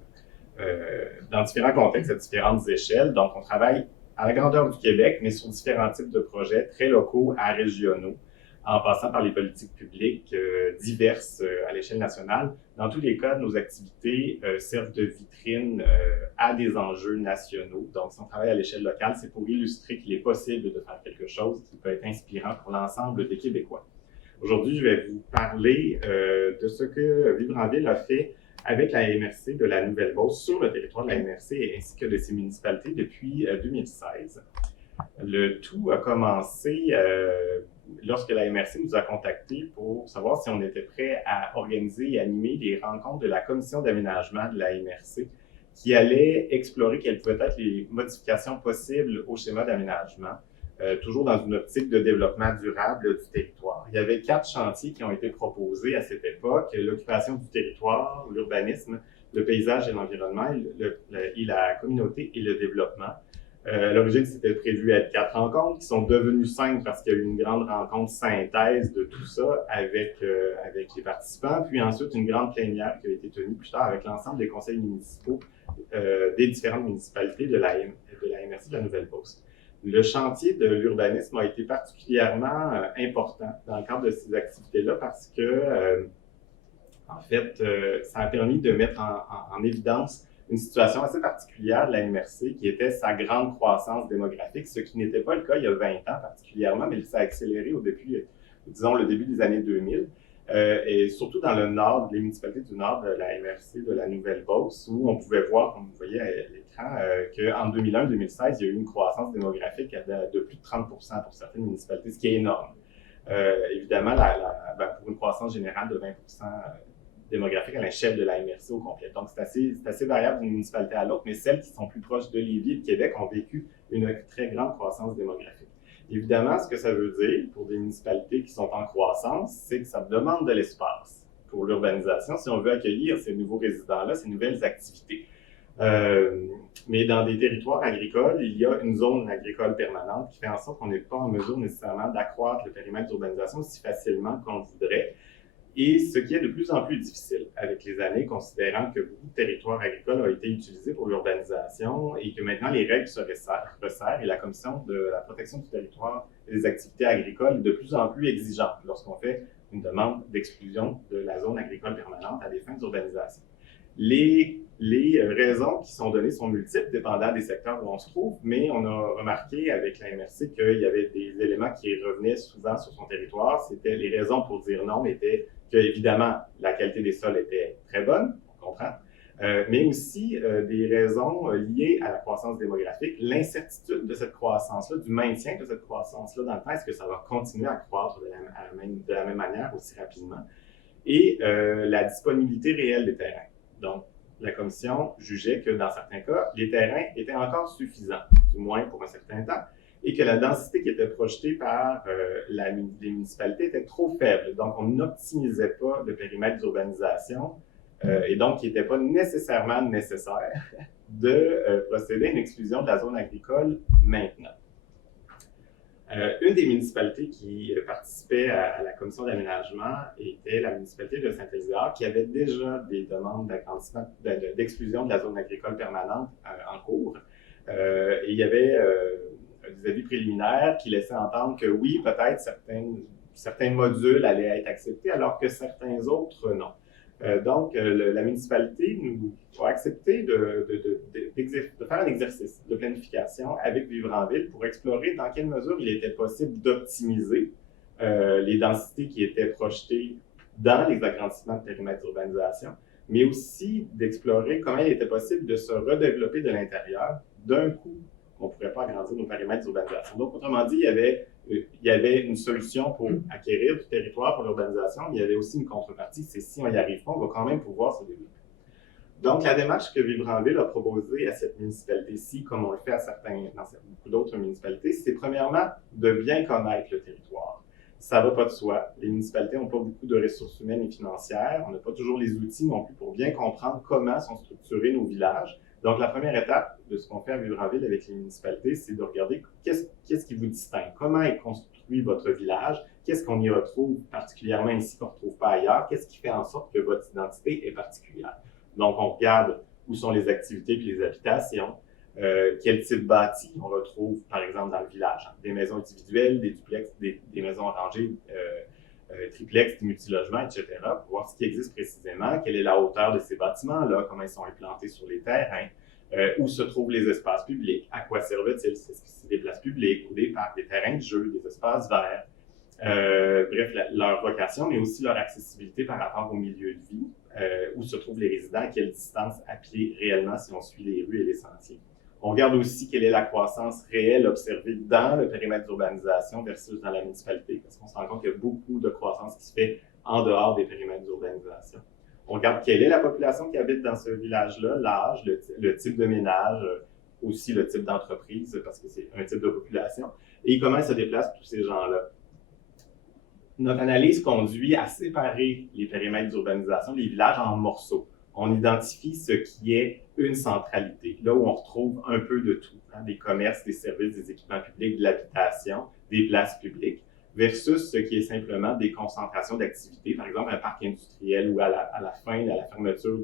Dans différents contextes, à différentes échelles. Donc, on travaille à la grandeur du Québec, mais sur différents types de projets très locaux à régionaux, en passant par les politiques publiques diverses à l'échelle nationale. Dans tous les cas, nos activités servent de vitrine à des enjeux nationaux. Donc, si on travaille à l'échelle locale, c'est pour illustrer qu'il est possible de faire quelque chose qui peut être inspirant pour l'ensemble des Québécois. Aujourd'hui, je vais vous parler de ce que Vivre en Ville a fait avec la MRC de la Nouvelle-Beauce, sur le territoire de la MRC ainsi que de ses municipalités depuis 2016. Le tout a commencé lorsque la MRC nous a contactés pour savoir si on était prêt à organiser et animer des rencontres de la commission d'aménagement de la MRC qui allait explorer quelles pouvaient être les modifications possibles au schéma d'aménagement, toujours dans une optique de développement durable du territoire. Il y avait 4 chantiers qui ont été proposés à cette époque: l'occupation du territoire, l'urbanisme, le paysage et l'environnement, et la communauté et le développement. À l'origine, c'était prévu être 4 rencontres, qui sont devenues 5 parce qu'il y a eu une grande rencontre synthèse de tout ça avec les participants, puis ensuite une grande plénière qui a été tenue plus tard avec l'ensemble des conseils municipaux des différentes municipalités de la MRC de la Nouvelle-Beauce. Le chantier de l'urbanisme a été particulièrement important dans le cadre de ces activités-là parce que, en fait, ça a permis de mettre en évidence une situation assez particulière de la MRC qui était sa grande croissance démographique, ce qui n'était pas le cas il y a 20 ans particulièrement, mais ça a accéléré au début, disons, le début des années 2000. Et surtout dans le nord, les municipalités du nord de la MRC de la Nouvelle-Beauce, où on pouvait voir, comme vous voyez à l'écran, qu'en 2001-2016, il y a eu une croissance démographique de plus de 30% pour certaines municipalités, ce qui est énorme. Évidemment, pour une croissance générale de 20% démographique à l'échelle de la MRC au complet. Donc, c'est assez variable d'une municipalité à l'autre, mais celles qui sont plus proches de Lévis et de Québec ont vécu une très grande croissance démographique. Évidemment, ce que ça veut dire pour des municipalités qui sont en croissance, c'est que ça demande de l'espace pour l'urbanisation si on veut accueillir ces nouveaux résidents-là, ces nouvelles activités. Mais dans des territoires agricoles, il y a une zone agricole permanente qui fait en sorte qu'on n'est pas en mesure nécessairement d'accroître le périmètre d'urbanisation aussi facilement qu'on le voudrait. Et ce qui est de plus en plus difficile avec les années, considérant que beaucoup de territoires agricoles ont été utilisés pour l'urbanisation et que maintenant les règles se resserrent et la Commission de la protection du territoire et des activités agricoles est de plus en plus exigeante lorsqu'on fait une demande d'exclusion de la zone agricole permanente à des fins d'urbanisation. Les raisons qui sont données sont multiples, dépendant des secteurs où on se trouve, mais on a remarqué avec la MRC qu'il y avait des éléments qui revenaient souvent sur son territoire. C'était les raisons pour dire non étaient que, évidemment, la qualité des sols était très bonne, on comprend, mais aussi des raisons liées à la croissance démographique, l'incertitude de cette croissance-là, du maintien de cette croissance-là dans le temps. Est-ce que ça va continuer à croître de la même manière aussi rapidement? Et la disponibilité réelle des terrains. Donc, la Commission jugeait que, dans certains cas, les terrains étaient encore suffisants, du moins pour un certain temps, et que la densité qui était projetée par les municipalités était trop faible. Donc, on n'optimisait pas le périmètre d'urbanisation et donc il n'était pas nécessairement nécessaire de procéder à une exclusion de la zone agricole maintenant. Une des municipalités qui participait à la commission d'aménagement était la municipalité de Saint-Éliard, qui avait déjà des demandes d'agrandissement, d'exclusion de la zone agricole permanente en cours. Et il y avait des avis préliminaires qui laissaient entendre que oui, peut-être certains modules allaient être acceptés, alors que certains autres non. Donc, la municipalité nous a accepté de faire un exercice de planification avec Vivre en Ville pour explorer dans quelle mesure il était possible d'optimiser les densités qui étaient projetées dans les agrandissements de périmètre d'urbanisation, mais aussi d'explorer comment il était possible de se redévelopper de l'intérieur d'un coup. On ne pourrait pas agrandir nos périmètres d'urbanisation. Donc, autrement dit, il y avait une solution pour acquérir du territoire pour l'urbanisation, mais il y avait aussi une contrepartie, c'est si on n'y arrive pas, on va quand même pouvoir se développer. Donc, la démarche que Vivre en Ville a proposée à cette municipalité-ci, comme on le fait dans beaucoup d'autres municipalités, c'est premièrement de bien connaître le territoire. Ça ne va pas de soi. Les municipalités n'ont pas beaucoup de ressources humaines et financières. On n'a pas toujours les outils non plus pour bien comprendre comment sont structurés nos villages. Donc, la première étape de ce qu'on fait à Vivre en Ville avec les municipalités, c'est de regarder qu'est-ce qui vous distingue, comment est construit votre village, qu'est-ce qu'on y retrouve particulièrement ici qu'on ne retrouve pas ailleurs, qu'est-ce qui fait en sorte que votre identité est particulière. Donc, on regarde où sont les activités et les habitations, quel type de bâti on retrouve, par exemple, dans le village. Des maisons individuelles, des duplex, des maisons rangées, triplex, des multilogements, etc., pour voir ce qui existe précisément, quelle est la hauteur de ces bâtiments-là, comment ils sont implantés sur les terrains, où se trouvent les espaces publics, à quoi servent-ils, est-ce que c'est des places publiques ou des parcs, des terrains de jeu, des espaces verts, bref, leur vocation, mais aussi leur accessibilité par rapport au milieu de vie, où se trouvent les résidents, à quelle distance à pied réellement si on suit les rues et les sentiers. On regarde aussi quelle est la croissance réelle observée dans le périmètre d'urbanisation versus dans la municipalité, parce qu'on se rend compte qu'il y a beaucoup de croissance qui se fait en dehors des périmètres d'urbanisation. On regarde quelle est la population qui habite dans ce village-là, l'âge, le type de ménage, aussi le type d'entreprise, parce que c'est un type de population, et comment se déplacent tous ces gens-là. Notre analyse conduit à séparer les périmètres d'urbanisation, les villages en morceaux. On identifie ce qui est une centralité, là où on retrouve un peu de tout, des commerces, des services, des équipements publics, de l'habitation, des places publiques, versus ce qui est simplement des concentrations d'activités, par exemple un parc industriel où à la fermeture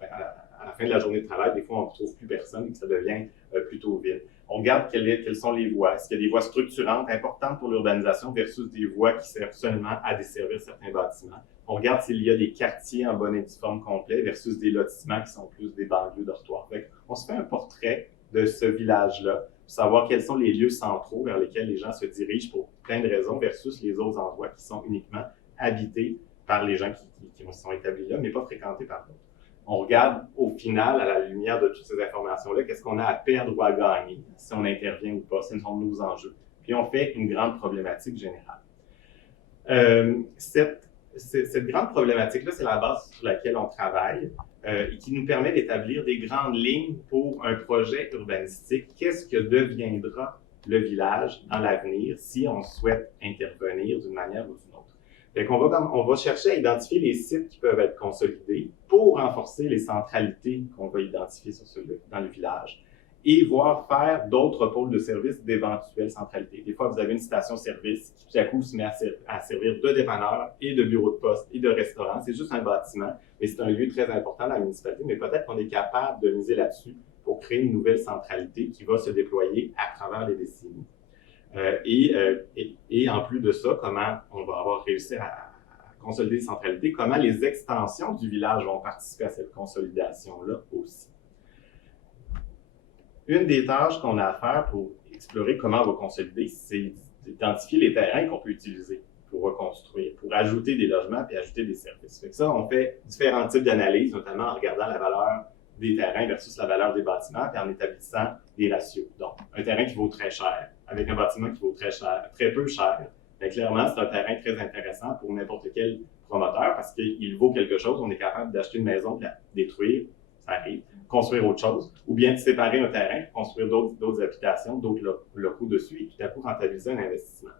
à la fin de la journée de travail, des fois on ne retrouve plus personne et que ça devient plutôt vide. On regarde quelles sont les voies. Est-ce qu'il y a des voies structurantes importantes pour l'urbanisation versus des voies qui servent seulement à desservir certains bâtiments. On regarde s'il y a des quartiers en bon et due forme complet versus des lotissements qui sont plus des banlieues dortoirs. On se fait un portrait de ce village-là, pour savoir quels sont les lieux centraux vers lesquels les gens se dirigent pour plein de raisons versus les autres endroits qui sont uniquement habités par les gens qui sont établis là, mais pas fréquentés par d'autres. On regarde au final, à la lumière de toutes ces informations-là, qu'est-ce qu'on a à perdre ou à gagner, si on intervient ou pas, ce sont nos enjeux. Puis on fait une grande problématique générale. Cette grande problématique-là, c'est la base sur laquelle on travaille et qui nous permet d'établir des grandes lignes pour un projet urbanistique. Qu'est-ce que deviendra le village dans l'avenir si on souhaite intervenir d'une manière ou d'une autre? Fait qu'on va chercher à identifier les sites qui peuvent être consolidés pour renforcer les centralités qu'on va identifier dans le village et voir faire d'autres pôles de services d'éventuelles centralités. Des fois, vous avez une station-service qui, tout à coup, se met à servir de dépanneurs et de bureaux de poste et de restaurants. C'est juste un bâtiment, mais c'est un lieu très important dans la municipalité, mais peut-être qu'on est capable de miser là-dessus pour créer une nouvelle centralité qui va se déployer à travers les décennies. Et en plus de ça, comment on va avoir réussi à consolider les centralités, comment les extensions du village vont participer à cette consolidation-là aussi. Une des tâches qu'on a à faire pour explorer comment on va consolider, c'est d'identifier les terrains qu'on peut utiliser pour reconstruire, pour ajouter des logements et ajouter des services. Fait que ça, on fait différents types d'analyses, notamment en regardant la valeur des terrains versus la valeur des bâtiments, puis en établissant des ratios. Donc, un terrain qui vaut très cher, avec un bâtiment qui vaut très peu cher, bien, clairement, c'est un terrain très intéressant pour n'importe quel promoteur parce qu'il vaut quelque chose. On est capable d'acheter une maison, de la détruire, ça arrive, construire autre chose, ou bien de séparer un terrain pour construire d'autres applications, d'autres locaux dessus, et tout à coup rentabiliser un investissement.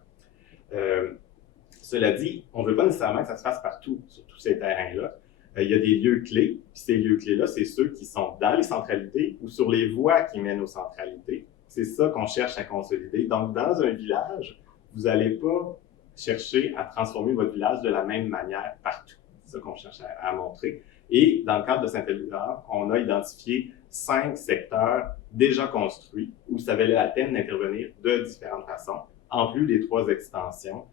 Cela dit, on ne veut pas nécessairement que ça se fasse partout, sur tous ces terrains-là. Il y a des lieux clés, puis ces lieux clés-là, c'est ceux qui sont dans les centralités ou sur les voies qui mènent aux centralités. C'est ça qu'on cherche à consolider. Donc, dans un village, vous n'allez pas chercher à transformer votre village de la même manière partout. C'est ça qu'on cherche à montrer. Et dans le cadre de Saint-Éluard, on a identifié 5 secteurs déjà construits où ça valait la peine d'intervenir de différentes façons, en plus des 3 extensions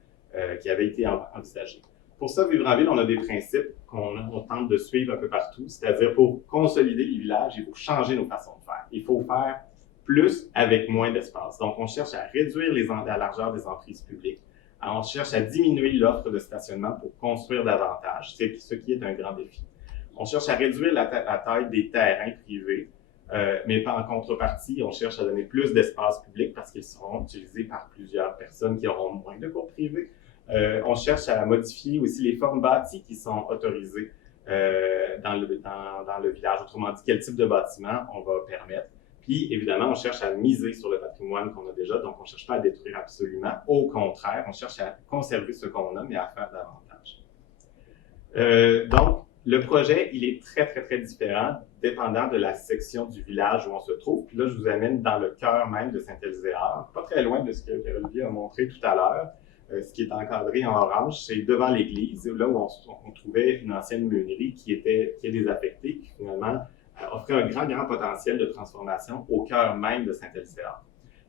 qui avaient été envisagées. Pour ça, Vivre en ville, on a des principes qu'on tente de suivre un peu partout, c'est-à-dire pour consolider les villages, il faut changer nos façons de faire. Il faut faire plus avec moins d'espace. Donc, on cherche à réduire la largeur des emprises publiques. Alors, on cherche à diminuer l'offre de stationnement pour construire davantage, c'est ce qui est un grand défi. On cherche à réduire la taille des terrains privés, mais pas en contrepartie, on cherche à donner plus d'espace public parce qu'ils seront utilisés par plusieurs personnes qui auront moins de cours privés. On cherche à modifier aussi les formes bâties qui sont autorisées dans le village. Autrement dit, quel type de bâtiment on va permettre. Puis, évidemment, on cherche à miser sur le patrimoine qu'on a déjà, donc on ne cherche pas à détruire absolument. Au contraire, on cherche à conserver ce qu'on a, mais à faire davantage. Donc, le projet, il est très, très, très différent, dépendant de la section du village où on se trouve. Puis là, je vous amène dans le cœur même de Saint-Elzéar, pas très loin de ce que Olivier a montré tout à l'heure. Ce qui est encadré en orange, c'est devant l'église, là où on trouvait une ancienne meunerie qui est désaffectée, qui finalement offrait un grand potentiel de transformation au cœur même de Saint-Elzéar.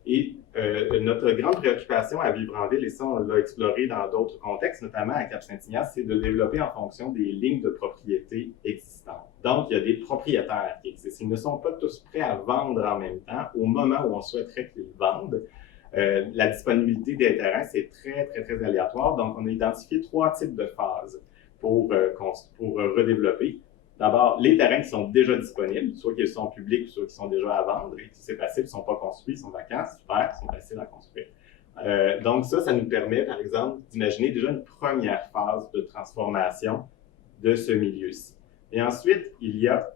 Et notre grande préoccupation à Vivre en ville, et ça on l'a exploré dans d'autres contextes, notamment à Cap-Saint-Ignace, c'est de développer en fonction des lignes de propriété existantes. Donc, il y a des propriétaires qui existent. Ils ne sont pas tous prêts à vendre en même temps au moment où on souhaiterait qu'ils vendent. La disponibilité des terrains, c'est très, très, très aléatoire. Donc, on a identifié 3 types de phases pour redévelopper. D'abord, les terrains qui sont déjà disponibles, soit qu'ils sont publics, soit qu'ils sont déjà à vendre. Et si c'est facile, ils ne sont pas construits, ils sont vacants, super, ils sont faciles à construire. Donc ça nous permet, par exemple, d'imaginer déjà une première phase de transformation de ce milieu-ci. Et ensuite, il y a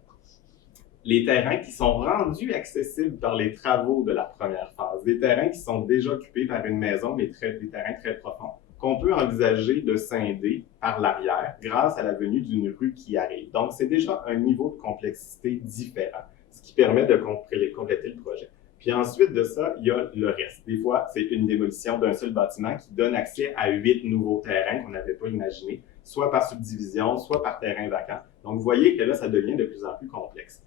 les terrains qui sont rendus accessibles par les travaux de la première phase, des terrains qui sont déjà occupés par une maison, mais des terrains très profonds, qu'on peut envisager de scinder par l'arrière grâce à la venue d'une rue qui arrive. Donc, c'est déjà un niveau de complexité différent, ce qui permet de compléter le projet. Puis ensuite de ça, il y a le reste. Des fois, c'est une démolition d'un seul bâtiment qui donne accès à 8 nouveaux terrains qu'on n'avait pas imaginés, soit par subdivision, soit par terrain vacant. Donc, vous voyez que là, ça devient de plus en plus complexe.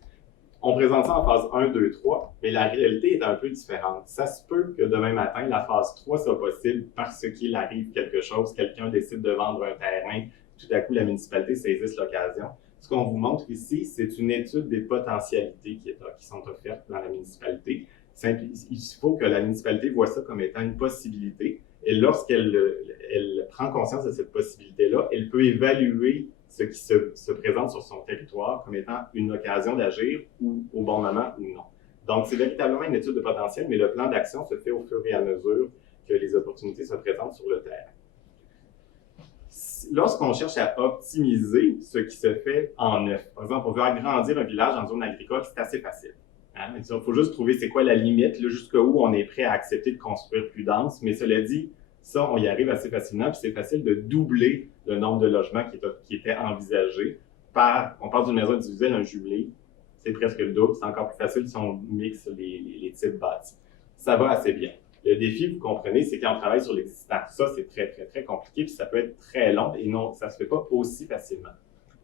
On présente ça en phase 1, 2, 3, mais la réalité est un peu différente. Ça se peut que demain matin, la phase 3 soit possible parce qu'il arrive quelque chose, quelqu'un décide de vendre un terrain, tout à coup la municipalité saisisse l'occasion. Ce qu'on vous montre ici, c'est une étude des potentialités qui sont offertes dans la municipalité. Il faut que la municipalité voit ça comme étant une possibilité, et lorsqu'elle prend conscience de cette possibilité-là, elle peut évaluer ce qui se présente sur son territoire comme étant une occasion d'agir ou au bon moment ou non. Donc, c'est véritablement une étude de potentiel, mais le plan d'action se fait au fur et à mesure que les opportunités se présentent sur le terrain. Lorsqu'on cherche à optimiser ce qui se fait en neuf, par exemple, on veut agrandir un village en zone agricole, c'est assez facile. Hein? Il faut juste trouver c'est quoi la limite, jusqu'où on est prêt à accepter de construire plus dense, mais cela dit, ça, on y arrive assez facilement, puis c'est facile de doubler le nombre de logements qui étaient envisagés. On parle d'une maison individuelle, un jumelé, c'est presque le double, c'est encore plus facile si on mixe les types bâtis. Ça va assez bien. Le défi, vous comprenez, c'est quand on travaille sur l'existant. Ça, c'est très, très, très compliqué, puis ça peut être très long, et non, ça ne se fait pas aussi facilement.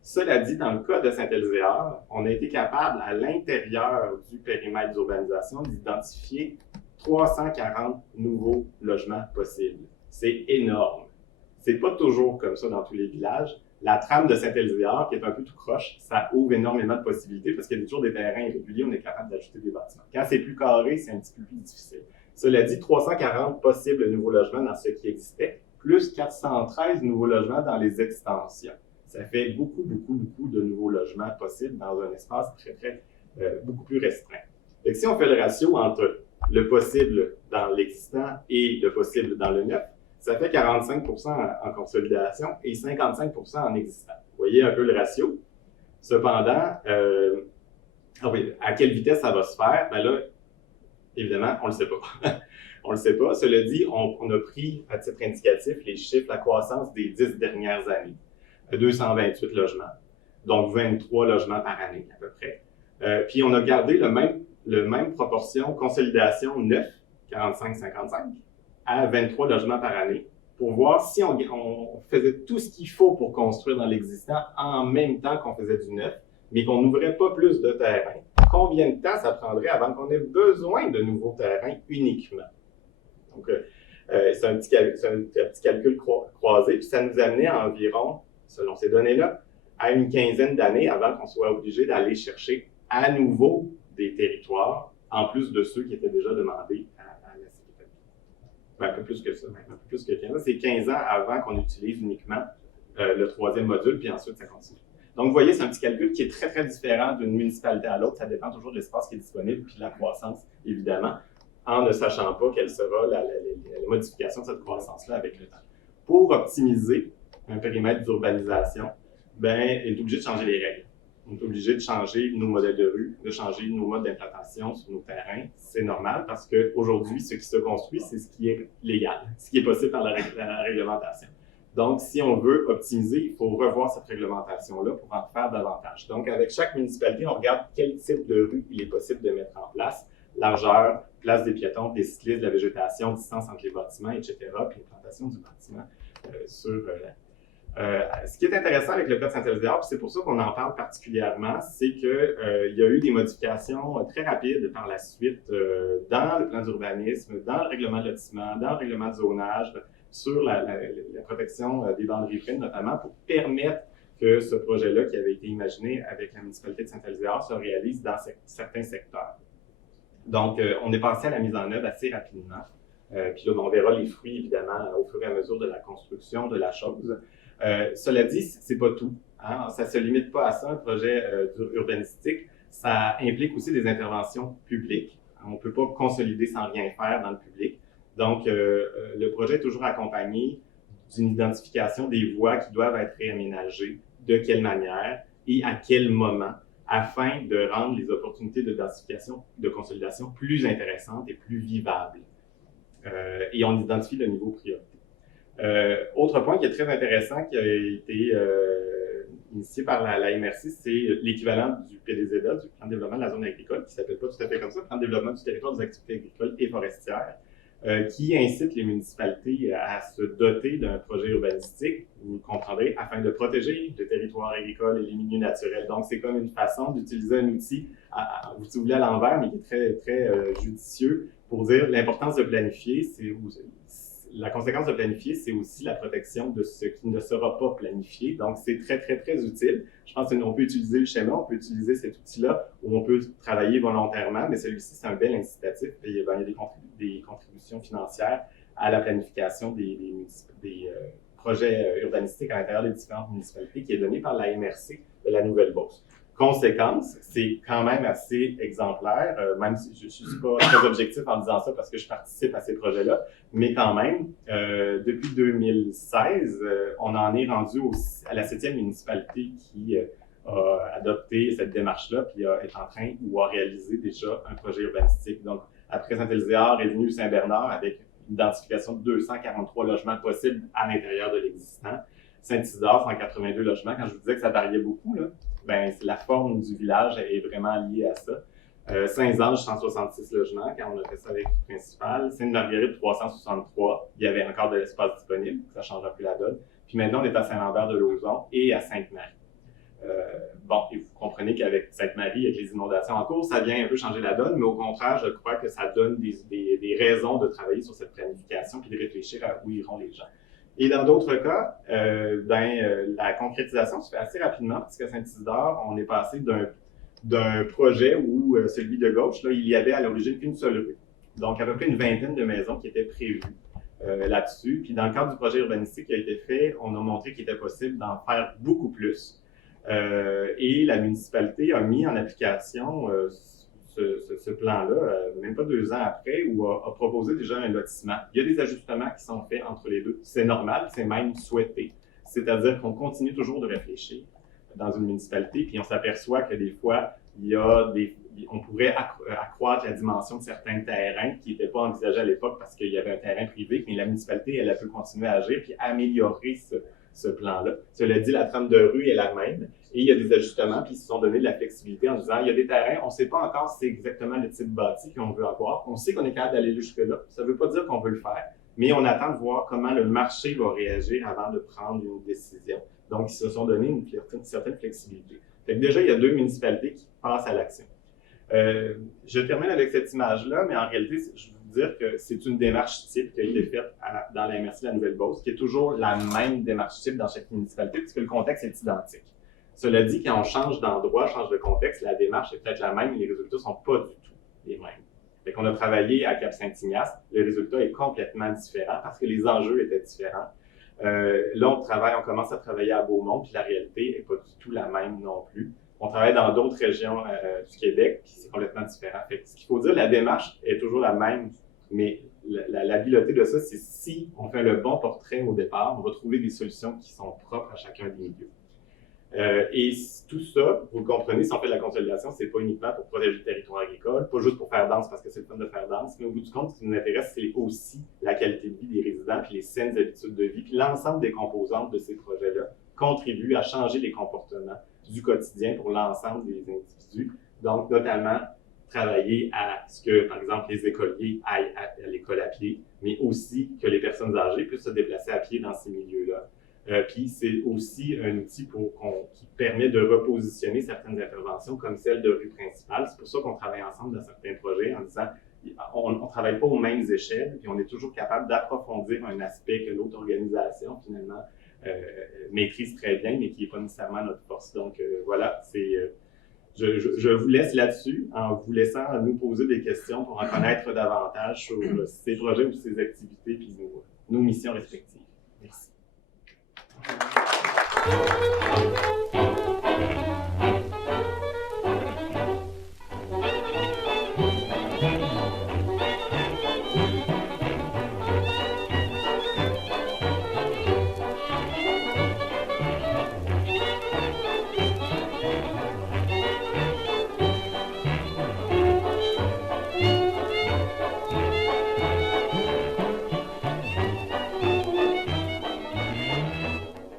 Cela dit, dans le cas de Saint-Elzéar, on a été capable, à l'intérieur du périmètre d'urbanisation, d'identifier 340 nouveaux logements possibles. C'est énorme. C'est pas toujours comme ça dans tous les villages. La trame de Saint-Elzéar, qui est un peu tout croche, ça ouvre énormément de possibilités parce qu'il y a toujours des terrains irréguliers, on est capable d'ajouter des bâtiments. Quand c'est plus carré, c'est un petit peu plus difficile. Cela dit, 340 possibles nouveaux logements dans ce qui existait, plus 413 nouveaux logements dans les extensions. Ça fait beaucoup, beaucoup, beaucoup de nouveaux logements possibles dans un espace beaucoup plus restreint. Donc, si on fait le ratio entre le possible dans l'existant et le possible dans le neuf, ça fait 45% en consolidation et 55% en existant. Vous voyez un peu le ratio. Cependant, Ah oui, à quelle vitesse ça va se faire? Ben là, évidemment, on ne le sait pas. On ne le sait pas. Cela dit, on a pris à titre indicatif les chiffres, la croissance des 10 dernières années. 228 logements, donc 23 logements par année à peu près. Puis on a gardé le même proportion consolidation neuf, 45-55, à 23 logements par année, pour voir si on faisait tout ce qu'il faut pour construire dans l'existant en même temps qu'on faisait du neuf, mais qu'on n'ouvrait pas plus de terrain. Combien de temps ça prendrait avant qu'on ait besoin de nouveaux terrains uniquement? Donc, c'est un petit calcul croisé, puis ça nous amenait à environ, selon ces données-là, à une quinzaine d'années avant qu'on soit obligé d'aller chercher à nouveau des territoires, en plus de ceux qui étaient déjà demandés à la CPTAQ. Ben, un peu plus que ça, un peu plus que 15 ans. C'est 15 ans avant qu'on utilise uniquement le troisième module, puis ensuite ça continue. Donc, vous voyez, c'est un petit calcul qui est très, très différent d'une municipalité à l'autre. Ça dépend toujours de l'espace qui est disponible, puis de la croissance, évidemment, en ne sachant pas quelle sera la modification de cette croissance-là avec le temps. Pour optimiser un périmètre d'urbanisation, ben, on est obligé de changer les règles. On est obligé de changer nos modèles de rue, de changer nos modes d'implantation sur nos terrains. C'est normal parce qu'aujourd'hui, ce qui se construit, c'est ce qui est légal, ce qui est possible par la réglementation. Donc, si on veut optimiser, il faut revoir cette réglementation-là pour en faire davantage. Donc, avec chaque municipalité, on regarde quel type de rue il est possible de mettre en place. Largeur, place des piétons, des cyclistes, de la végétation, distance entre les bâtiments, etc., puis l'implantation du bâtiment ce qui est intéressant avec le cas de Saint-Éliséard, puis c'est pour ça qu'on en parle particulièrement, c'est qu'il y a eu des modifications très rapides par la suite dans le plan d'urbanisme, dans le règlement de lotissement, dans le règlement de zonage, sur la protection des bandes riveraines notamment, pour permettre que ce projet-là, qui avait été imaginé avec la municipalité de Saint-Éliséard, se réalise dans certains secteurs. Donc, on est passé à la mise en œuvre assez rapidement. Puis là, on verra les fruits, évidemment, au fur et à mesure de la construction de la chose. Cela dit, c'est pas tout. Hein? Ça se limite pas à ça, un projet urbanistique. Ça implique aussi des interventions publiques. On ne peut pas consolider sans rien faire dans le public. Donc, le projet est toujours accompagné d'une identification des voies qui doivent être réaménagées, de quelle manière et à quel moment, afin de rendre les opportunités de densification, de consolidation plus intéressantes et plus vivables. Et on identifie le niveau priorité. Autre point qui est très intéressant, qui a été initié par la MRC, c'est l'équivalent du PDZA, du Plan de développement de la zone agricole, qui ne s'appelle pas tout à fait comme ça, Plan de développement du territoire des activités agricoles et forestières, qui incite les municipalités à se doter d'un projet urbanistique, vous comprendrez, afin de protéger le territoire agricole et les milieux naturels. Donc, c'est comme une façon d'utiliser un outil, si vous voulez, à l'envers, mais qui est très, très judicieux, pour dire l'importance de planifier, la conséquence de planifier, c'est aussi la protection de ce qui ne sera pas planifié. Donc, c'est très, très, très utile. Je pense qu'on peut utiliser le schéma, on peut utiliser cet outil-là où on peut travailler volontairement, mais celui-ci, c'est un bel incitatif. Et, il y a des contributions financières à la planification des projets urbanistiques à l'intérieur des différentes municipalités qui est donné par la MRC de la Nouvelle-Beauce. Conséquence, c'est quand même assez exemplaire, même si je ne suis pas très objectif en disant ça parce que je participe à ces projets-là, mais quand même, depuis 2016, on en est rendu à la 7e municipalité qui a adopté cette démarche-là, puis est en train ou a réalisé déjà un projet urbanistique. Donc, après Saint-Éliséard est venu Saint-Bernard avec une identification de 243 logements possibles à l'intérieur de l'existant. Saint-Isidore, 182 logements. Quand je vous disais que ça variait beaucoup, là, ben, la forme du village est vraiment liée à ça. Saint-Ange, 166 logements, quand on a fait ça avec le principal. Sainte-Marguerite, 363. Il y avait encore de l'espace disponible, ça ne changera plus la donne. Puis maintenant, on est à Saint-Lambert-de-Lauzon et à Sainte-Marie. Bon, et vous comprenez qu'avec Sainte-Marie, avec les inondations en cours, ça vient un peu changer la donne, mais au contraire, je crois que ça donne des raisons de travailler sur cette planification puis de réfléchir à où iront les gens. Et dans d'autres cas, la concrétisation se fait assez rapidement parce qu'à Saint-Isidore, on est passé d'un projet où, celui de gauche, là, il y avait à l'origine qu'une seule rue. Donc, à peu près une vingtaine de maisons qui étaient prévues là-dessus. Puis, dans le cadre du projet urbanistique qui a été fait, on a montré qu'il était possible d'en faire beaucoup plus. Et la municipalité a mis en application ce plan-là, même pas 2 ans après, où a proposé déjà un lotissement. Il y a des ajustements qui sont faits entre les deux. C'est normal, c'est même souhaité. C'est-à-dire qu'on continue toujours de réfléchir dans une municipalité, puis on s'aperçoit que des fois, on pourrait accroître la dimension de certains terrains qui n'étaient pas envisagés à l'époque parce qu'il y avait un terrain privé, mais la municipalité, elle peut continuer à agir puis améliorer ce plan-là. Cela dit, la trame de rue est la même et il y a des ajustements puis ils se sont donné de la flexibilité en disant il y a des terrains, on ne sait pas encore si c'est exactement le type bâti qu'on veut avoir. On sait qu'on est capable d'aller jusque-là. Ça ne veut pas dire qu'on veut le faire, mais on attend de voir comment le marché va réagir avant de prendre une décision. Donc, ils se sont donné une certaine flexibilité. Fait que déjà, il y a 2 municipalités qui passent à l'action. Je termine avec cette image-là, mais en réalité, je veux vous dire que c'est une démarche type qui a été faite dans la MRC de la Nouvelle-Beauce, qui est toujours la même démarche type dans chaque municipalité, puisque le contexte est identique. Cela dit, quand on change d'endroit, change de contexte, la démarche est peut-être la même, mais les résultats ne sont pas du tout les mêmes. Fait qu'on a travaillé à Cap-Saint-Ignace, le résultat est complètement différent parce que les enjeux étaient différents. Là, on commence à travailler à Beaumont, puis la réalité n'est pas du tout la même non plus. On travaille dans d'autres régions du Québec, puis c'est complètement différent. Fait que ce qu'il faut dire, la démarche est toujours la même, mais l'habileté de ça, c'est si on fait le bon portrait au départ, on va trouver des solutions qui sont propres à chacun des milieux. Et tout ça, vous le comprenez, si on fait de la consolidation, c'est pas uniquement pour protéger le territoire agricole, pas juste pour faire danse parce que c'est le fun de faire danse, mais au bout du compte, ce qui nous intéresse, c'est aussi la qualité de vie des résidents, puis les saines habitudes de vie, puis l'ensemble des composantes de ces projets-là contribuent à changer les comportements du quotidien pour l'ensemble des individus. Donc, notamment, travailler à ce que, par exemple, les écoliers aillent à l'école à pied, mais aussi que les personnes âgées puissent se déplacer à pied dans ces milieux-là. Puis c'est aussi un outil qui permet de repositionner certaines interventions comme celle de rue principale. C'est pour ça qu'on travaille ensemble dans certains projets en disant on ne travaille pas aux mêmes échelles, puis on est toujours capable d'approfondir un aspect que l'autre organisation, finalement, maîtrise très bien, mais qui n'est pas nécessairement notre force. Donc voilà, je vous laisse là-dessus en vous laissant nous poser des questions pour en connaître davantage sur ces projets ou ces activités puis nos missions respectives. Merci.